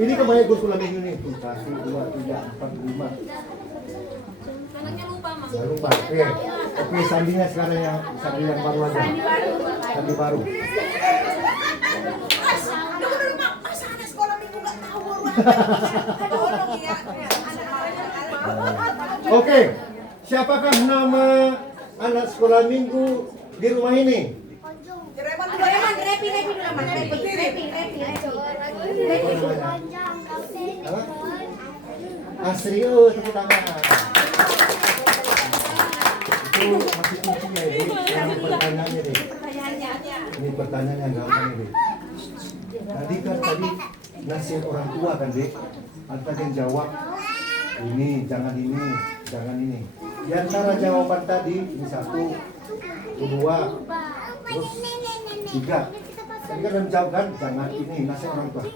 Ini kebanyakan guru sekolah minggu nih. 1, 2, 3, 4, 5. Anaknya lupa, Mas. Ya, lupa. Oke, sandinya sekarang yang sandi yang baru aja. Sandi baru. Masa anak sekolah minggu nggak tahu tolong ya. Oke, siapakah nama anak sekolah minggu di rumah ini? Reman, repi dulu man. Repi. Apa? Asri, oh tepuk tangan. Itu masih kuncinya ini, yang pertanyaannya deh. Ini pertanyaan yang gampang ini. Tadi nasihat orang tua kan deh. Anta yang jawab ini, jangan ini, jangan ini. Di antara jawaban tadi, ini 1, 2, terus 3. Tadi kan menjawab kan, jangan ini, nasihat orang tua.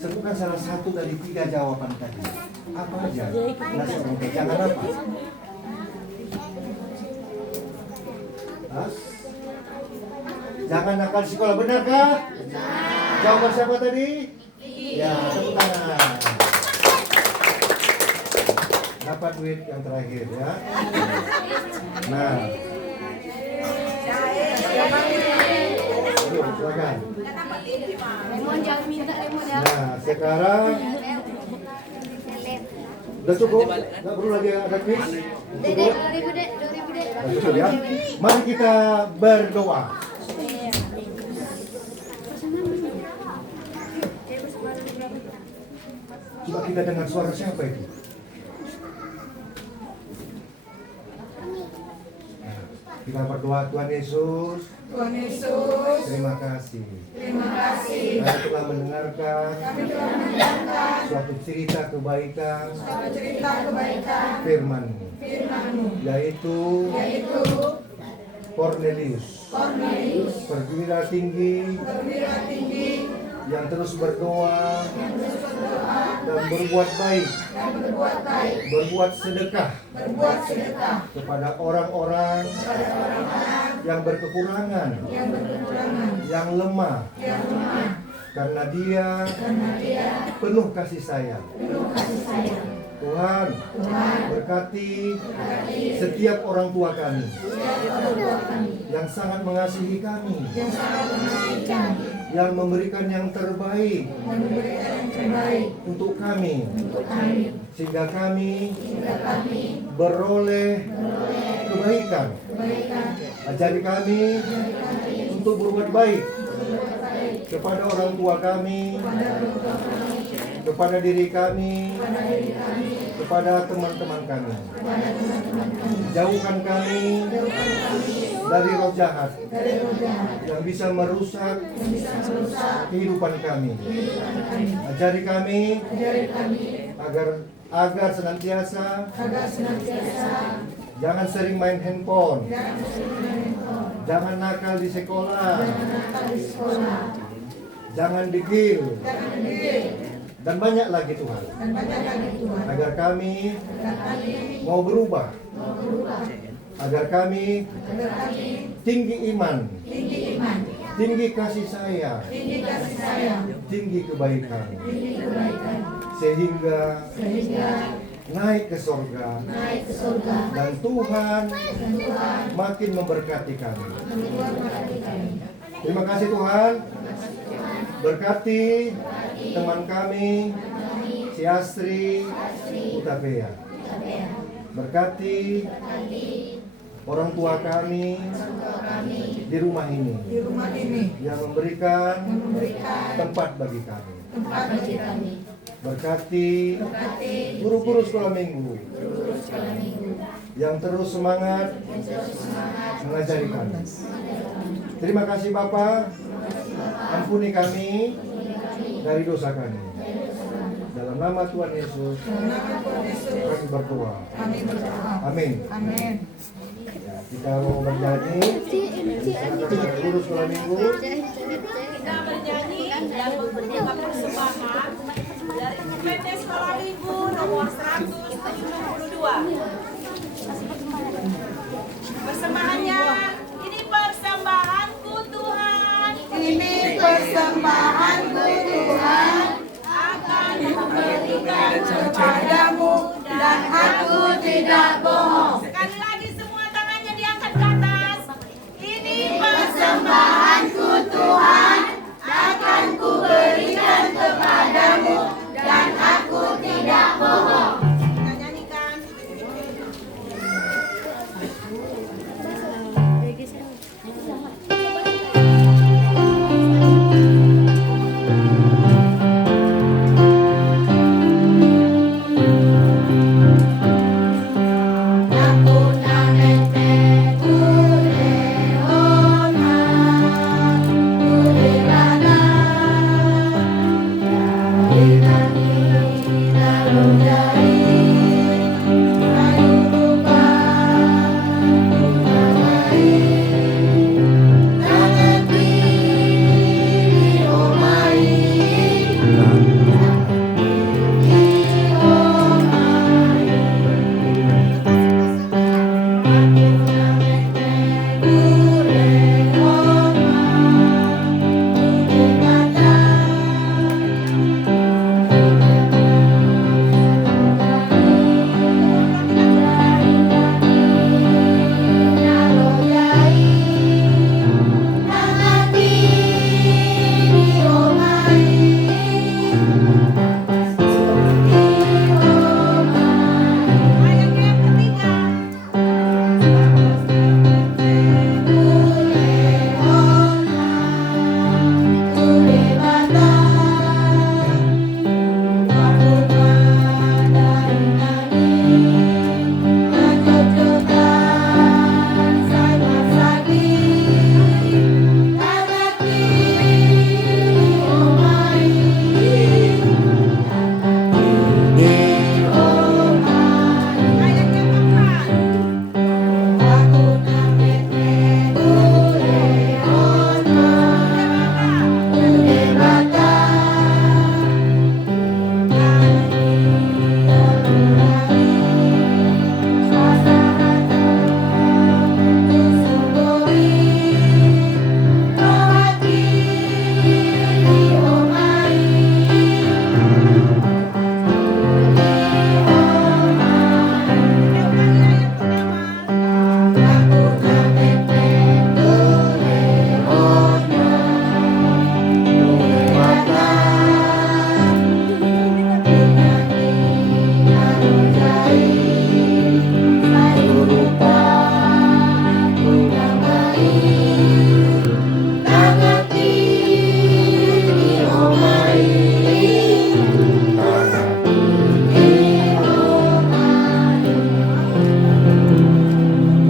Sebutkan salah satu dari 3 jawaban tadi. Apa aja nasihat orang tua? Jangan apa? Hah? Jangan nakal di sekolah, benarkah? Jawaban siapa tadi? Ya, tepuk tangan. Dapat duit yang terakhir ya. Nah, ayo silakan. Nah, sekarang udah cukup, nggak perlu lagi ada quiz. Cukup. Udah cukup ya. Mari kita berdoa. Coba kita dengar suara siapa itu? Kita berdoa, Tuhan Yesus. Terima kasih. Kami telah mendengarkan suatu cerita kebaikan firman-Mu, yaitu Cornelius, perwira tinggi yang terus berdoa dan berbuat baik, berbuat sedekah kepada orang-orang yang berkekurangan, yang lemah, karena dia penuh kasih sayang. Tuhan, berkati setiap orang tua kami yang sangat mengasihi kami, yang memberikan yang terbaik untuk kami, sehingga kami beroleh kebaikan. Ajari kami untuk berbuat baik kepada orang tua kami, kepada diri kami, kepada teman-teman kami. Jauhkan kami dari roh jahat yang bisa merusak kehidupan kami. Ajari kami agar senantiasa jangan sering main handphone, jangan nakal di sekolah, jangan degil, dan banyak lagi Tuhan, agar kami mau berubah, agar kami tinggi iman, tinggi kasih sayang, tinggi kebaikan, sehingga naik ke surga. Dan Tuhan makin memberkati kami. Terima kasih Tuhan. Berkati teman kami, si Astri Utapea. Berkati orang tua kami di rumah ini yang memberikan tempat bagi kami. Berkati guru-guru sekolah minggu yang terus semangat mengajari kami. Terima kasih Bapa, ampuni kami dari dosa kami. Dalam nama Tuhan Yesus kami berdoa. Amin. Ya, kita mau bernyanyi. Silakan guru sekolah minggu. Kita bernyanyi dan memperjaga persembahan dari PT Sekolah Minggu nomor 172. Persembahannya, ini persembahanku Tuhan. Ini persembahanku Tuhan, Akan memberikan kepadamu dan aku tidak bohong. sekali lagi semua tangannya diangkat ke atas. Ini Persembahanku Tuhan, akan kuberikan kepadamu dan aku tidak bohong. Kita nyanyikan.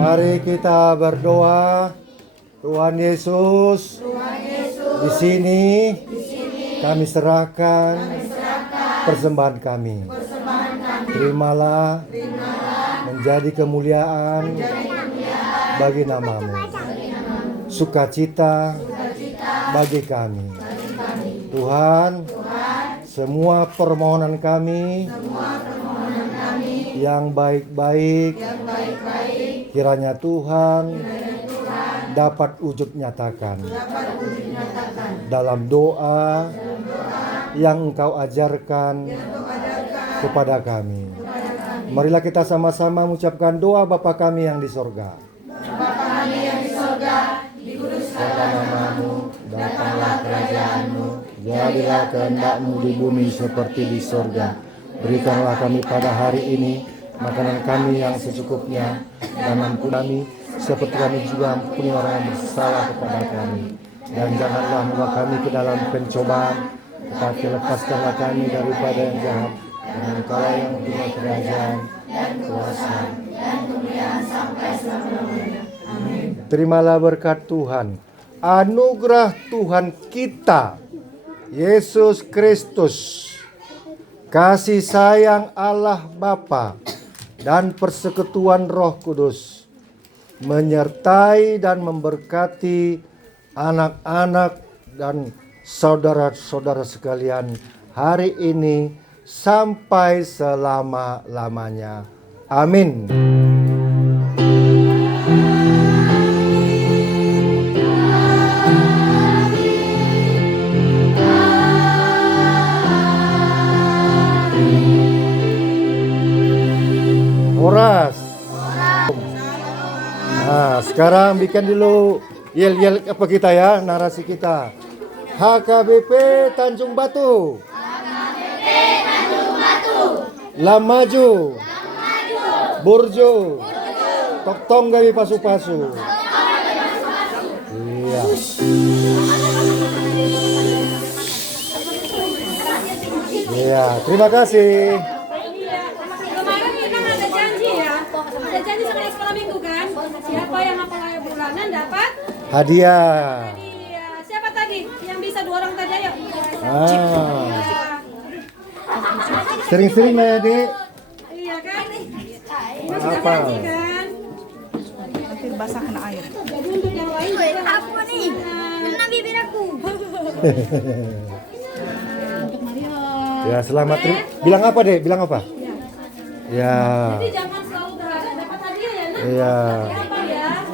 Mari kita berdoa. Tuhan Yesus, di sini kami serahkan persembahan kami. Terimalah menjadi kemuliaan bagi namamu. Sukacita bagi kami. Tuhan, semua permohonan kami yang baik-baik, kiranya Tuhan dapat wujud nyatakan dalam doa yang Engkau ajarkan kepada kami. Marilah kita sama-sama mengucapkan doa Bapa kami yang di sorga. Dikuduskanlah namamu, datanglah kerajaanmu, jadilah kehendak-mu di bumi seperti di sorga. Berikanlah kami pada hari ini makanan kami yang secukupnya, dan ampuni kami seperti kami juga ampuni orang yang bersalah kepada kami. Dan janganlah membawa kami ke dalam pencobaan, tetapi lepaskanlah kami daripada yang jahat. Dan Engkaulah yang punya kerajaan dan kuasa dan kemuliaan sampai selama-lamanya. Amin. Terimalah berkat Tuhan, anugerah Tuhan kita Yesus Kristus, kasih sayang Allah Bapa, dan persekutuan Roh Kudus menyertai dan memberkati anak-anak dan saudara-saudara sekalian hari ini sampai selama-lamanya. Amin. Horas. Nah, sekarang bikin dulu yel-yel apa kita ya, narasi kita. HKBP Tanjung Batu. Lamaju. Burjo. Toktong gawi pasu-pasu. Iya. Iya, terima kasih. Kemarin kita ada janji ya. Ada janji sama sekolah minggu kan. Siapa yang hafal ayat bulanan dapat Hadiah. Iya. Siapa tadi yang bisa 2 orang tadi ayo. Sering-sering lah ya, Dek. Iya kan? Apa? Kan? Nanti basah kena air. Jadi untuk yang lain juga Apa nih? Kena bibir aku. Ya, selamat bilang apa, Dek? Bilang apa? Ya. Jadi jangan selalu berharap dapat hadiah ya, Nak. Iya. Apa ya?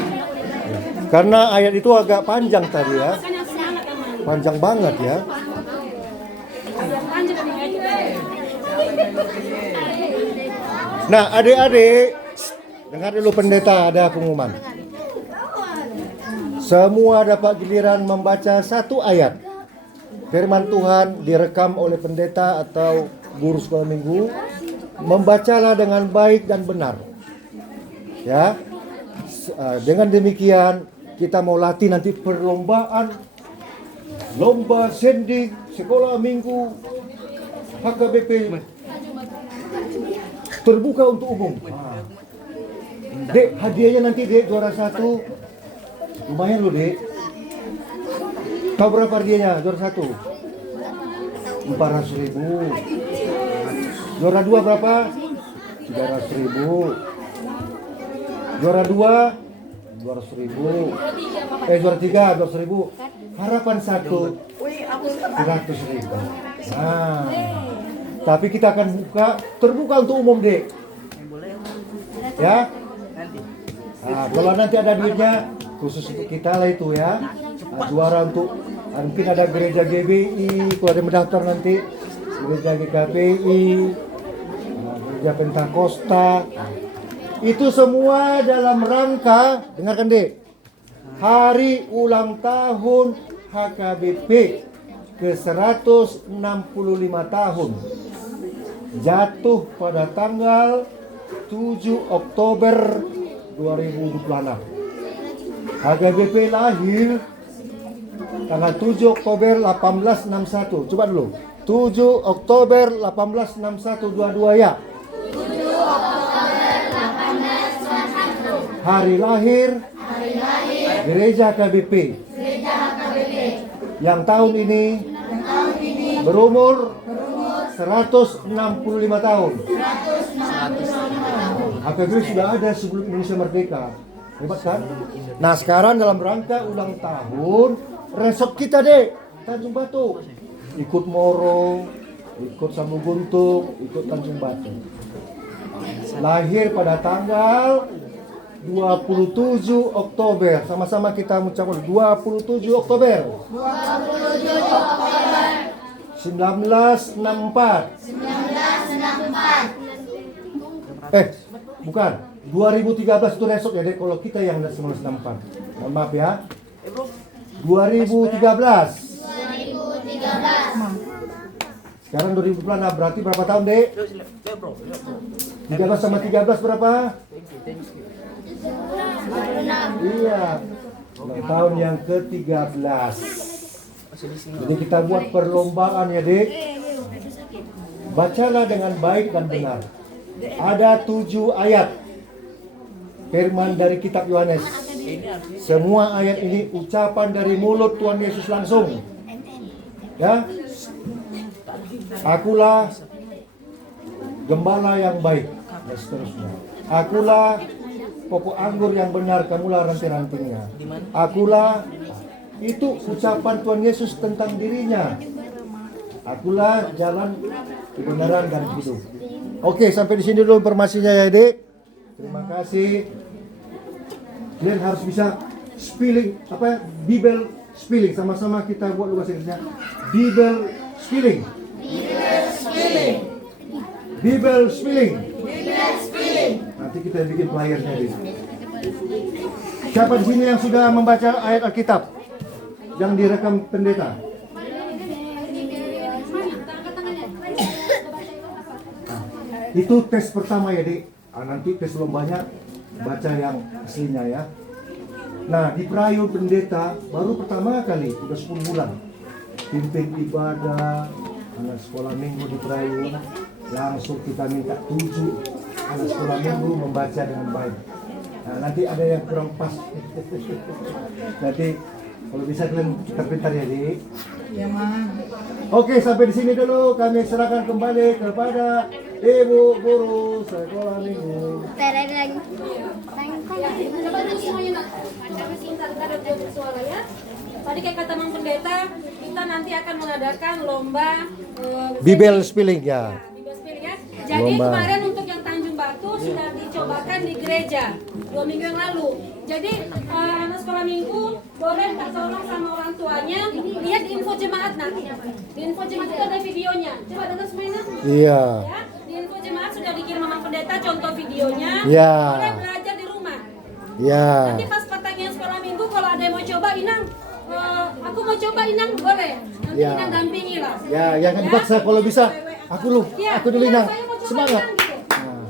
Karena ayat itu agak panjang tadi ya. Kan yang semangat yang mana? Panjang banget ya. Yang panjang nih kayak gitu. Nah, adik-adik, dengar dulu pendeta, ada pengumuman. Semua dapat giliran membaca satu ayat firman Tuhan direkam oleh pendeta atau guru sekolah minggu. Membacalah dengan baik dan benar. Ya. Dengan demikian kita mau latih nanti perlombaan lomba sending sekolah minggu HKBP terbuka untuk umum. Dek, hadiahnya nanti Dek juara 1 lumayan loh Dek. Tahu berapa hadiahnya juara 1? 400.000. Juara 2 berapa? 300.000. Juara 2 200.000. Juara 3 200.000. Harapan 1 100.000. Nah, tapi kita akan terbuka untuk umum, Dek. Ya. Nah, kalau nanti ada duitnya khusus untuk kita lah itu ya. Nah, juara untuk mungkin ada gereja GBI, kalau ada yang mendaftar nanti gereja GKPI, gereja Pentakosta. Itu semua dalam rangka, dengarkan Dek, hari ulang tahun HKBP ke 165 tahun. Jatuh pada tanggal 7 Oktober 2026. HKBP lahir tanggal 7 Oktober 1861. Coba dulu. 7 Oktober 1861 ya. 7 Oktober 1861. Hari lahir Gereja HKBP. Yang tahun ini berumur 165 tahun. HKBP sudah ada sebelum Indonesia merdeka. Hebat kan? Nah, sekarang dalam rangka ulang tahun resort kita Dek, Tanjung Batu. Ikut Moro, ikut Sambung Guntung, ikut Tanjung Batu. Lahir pada tanggal 27 Oktober. Sama-sama kita mengucapkan 27 Oktober. 1964. Bukan. 2013 itu resok ya, Dek, kalau kita yang 1964. Mohon maaf ya. 2013. Sekarang 2000 berarti berapa tahun, Dek? 13 sama 13 berapa? Iya. Tahun yang ke-13. Jadi kita buat perlombaan ya, Dek. Bacalah dengan baik dan benar. Ada 7 ayat firman dari kitab Yohanes. Semua ayat ini ucapan dari mulut Tuhan Yesus langsung. Ya. Akulah gembala yang baik dan seterusnya. Akulah pokok anggur yang benar, kamulah ranting-rantingnya. Akulah, itu ucapan Tuhan Yesus tentang dirinya. Akulah jalan kebenaran dan hidup. Oke, sampai di sini dulu informasinya ya, Dek. Terima kasih. Kalian harus bisa spelling Bible spelling, sama-sama kita buat bahasa Inggrisnya. Bible spelling. Bible spelling. Nanti kita bikin flyernya di sini. Siapa di sini yang sudah membaca ayat Alkitab yang direkam pendeta? Itu tes pertama ya, Dik. Nanti tes lombanya baca yang aslinya ya. Nah, di Prayo pendeta baru pertama kali, udah 10 bulan pimpin ibadah anak sekolah minggu di Prayo. Langsung kita minta 7 anak sekolah minggu membaca dengan baik. Nah, nanti ada yang kurang pas. Nanti kalau bisa kalian terpintar ya, Dik. Ya, Ma. Oke, sampai di sini dulu. Kami serahkan kembali kepada Ibu Guru Sekolah Minggu. Coba dulu semuanya nak. Sebentar kita ada bersuara ya. Tadi kayak kata Mang Pendeta, kita nanti akan mengadakan lomba Bible spelling ya. Bible spelling ya. Jadi Lomba. kemarin untuk yang Tanjung Batu sudah dicobakan di gereja 2 minggu yang lalu. Jadi anak sekolah minggu boleh minta tolong sama orang tuanya lihat di info jemaat nanti. Di info jemaat itu ada videonya. Coba dengar semuanya. Iya. Ya, di info jemaat sudah dikirim Mang Pendeta contoh videonya. Ya. Boleh belajar di rumah. Ya. Nanti pas pertanyaan sekolah minggu kalau ada yang mau coba, Inang, aku mau coba, Inang, boleh. Nanti Ya. Inang dampingi lah. Ya, jangan dipaksa kalau bisa. Aku Ya, dulu Inang. saya mau coba Semangat. Inang gitu.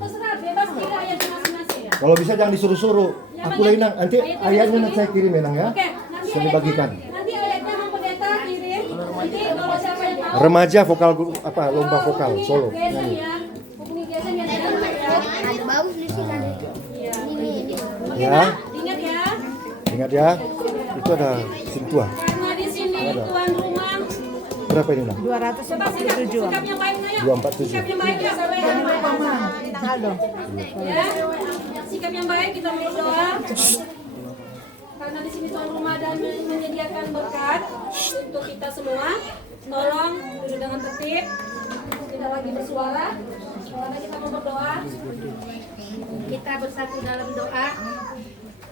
Terserah, bebas pilih ayatnya masing-masing. Kalau bisa jangan disuruh-suruh. Ya, Aku lah Inang. Nanti ayatnya ayatnya nanti kirim. saya kirim Inang ya. Oke, nanti Saya bagikan. Nanti ayatnya Mang Pendeta kirim. Nanti kalau siapa yang mau Remaja vokal lomba vokal hubungi solo. Gesen Nyanyi. ya. Hubungi Gesen ya. Ada bau di sini. Oke, Ya. Nak, ingat ya. Ingat ya. Itu ada sentuhan. Karena di sini tuan rumah. Berapa ini Nang? 247. Sikap yang baik Naya. 247. Sikap yang baik ya sampai ya. Sikap yang baik kita berdoa. Karena di sini tuan rumah dan menyediakan berkat untuk kita semua. Tolong duduk dengan tertib. Tidak lagi bersuara. Karena kita mau berdoa. Kita bersatu dalam doa.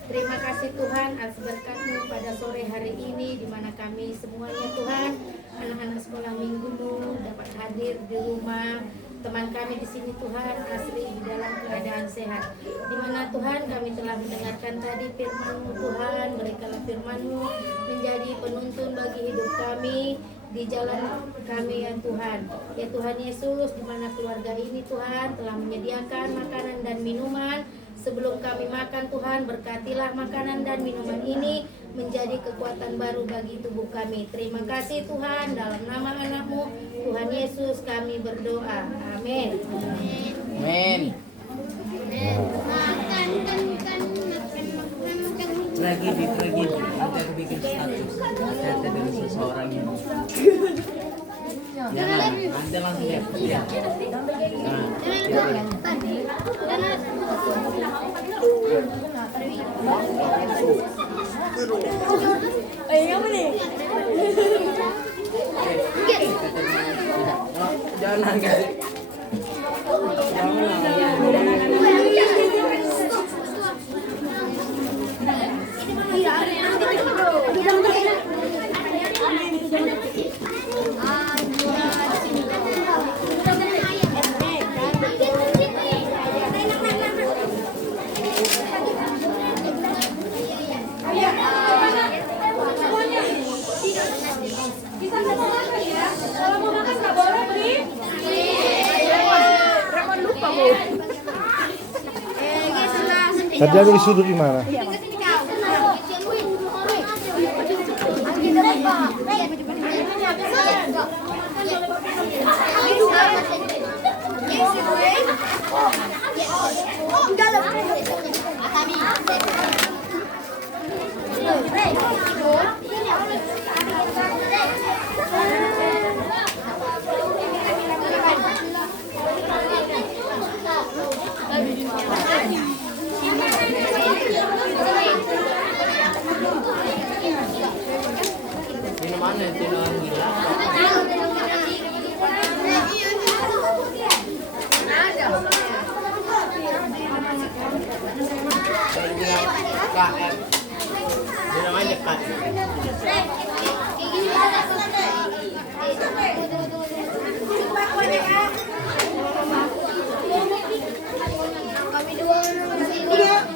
Terima kasih Tuhan atas berkat-Mu pada sore hari ini di mana kami semuanya Tuhan, anak-anak sekolah minggu dapat hadir di rumah teman kami di sini Tuhan, Asri di dalam keadaan sehat. Di mana Tuhan kami telah mendengarkan tadi firman-Mu Tuhan, berikanlah firman-Mu menjadi penuntun bagi hidup kami di jalan kami ya Tuhan. Ya Tuhan Yesus, di mana keluarga ini Tuhan telah menyediakan makanan dan minuman. Sebelum kami makan Tuhan, berkatilah makanan dan minuman ini menjadi kekuatan baru bagi tubuh kami. Terima kasih Tuhan, dalam nama anak-Mu Tuhan Yesus kami berdoa. Amin. Men. Tragedi. Nanti aku bikin status. Hati-hati dengan seseorang ini. Jangan, nanti langsung lihat. Ya. Jangan guys. Sarjana di sudut di mana? Sino mana? Sino ang gila? Kalau bilang KM, bilang aja Kak.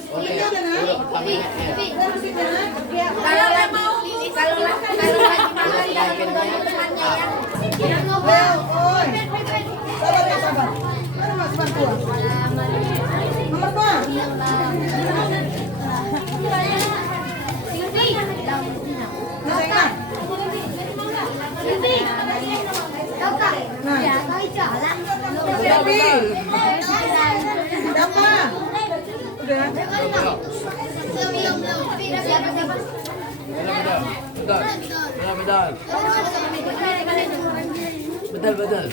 Oke, urut pertamanya M. Urut terakhirnya A. Sabar ya, sabar. Mana Mas bantuan? Nomor apa? Berapa? Udah. Betul.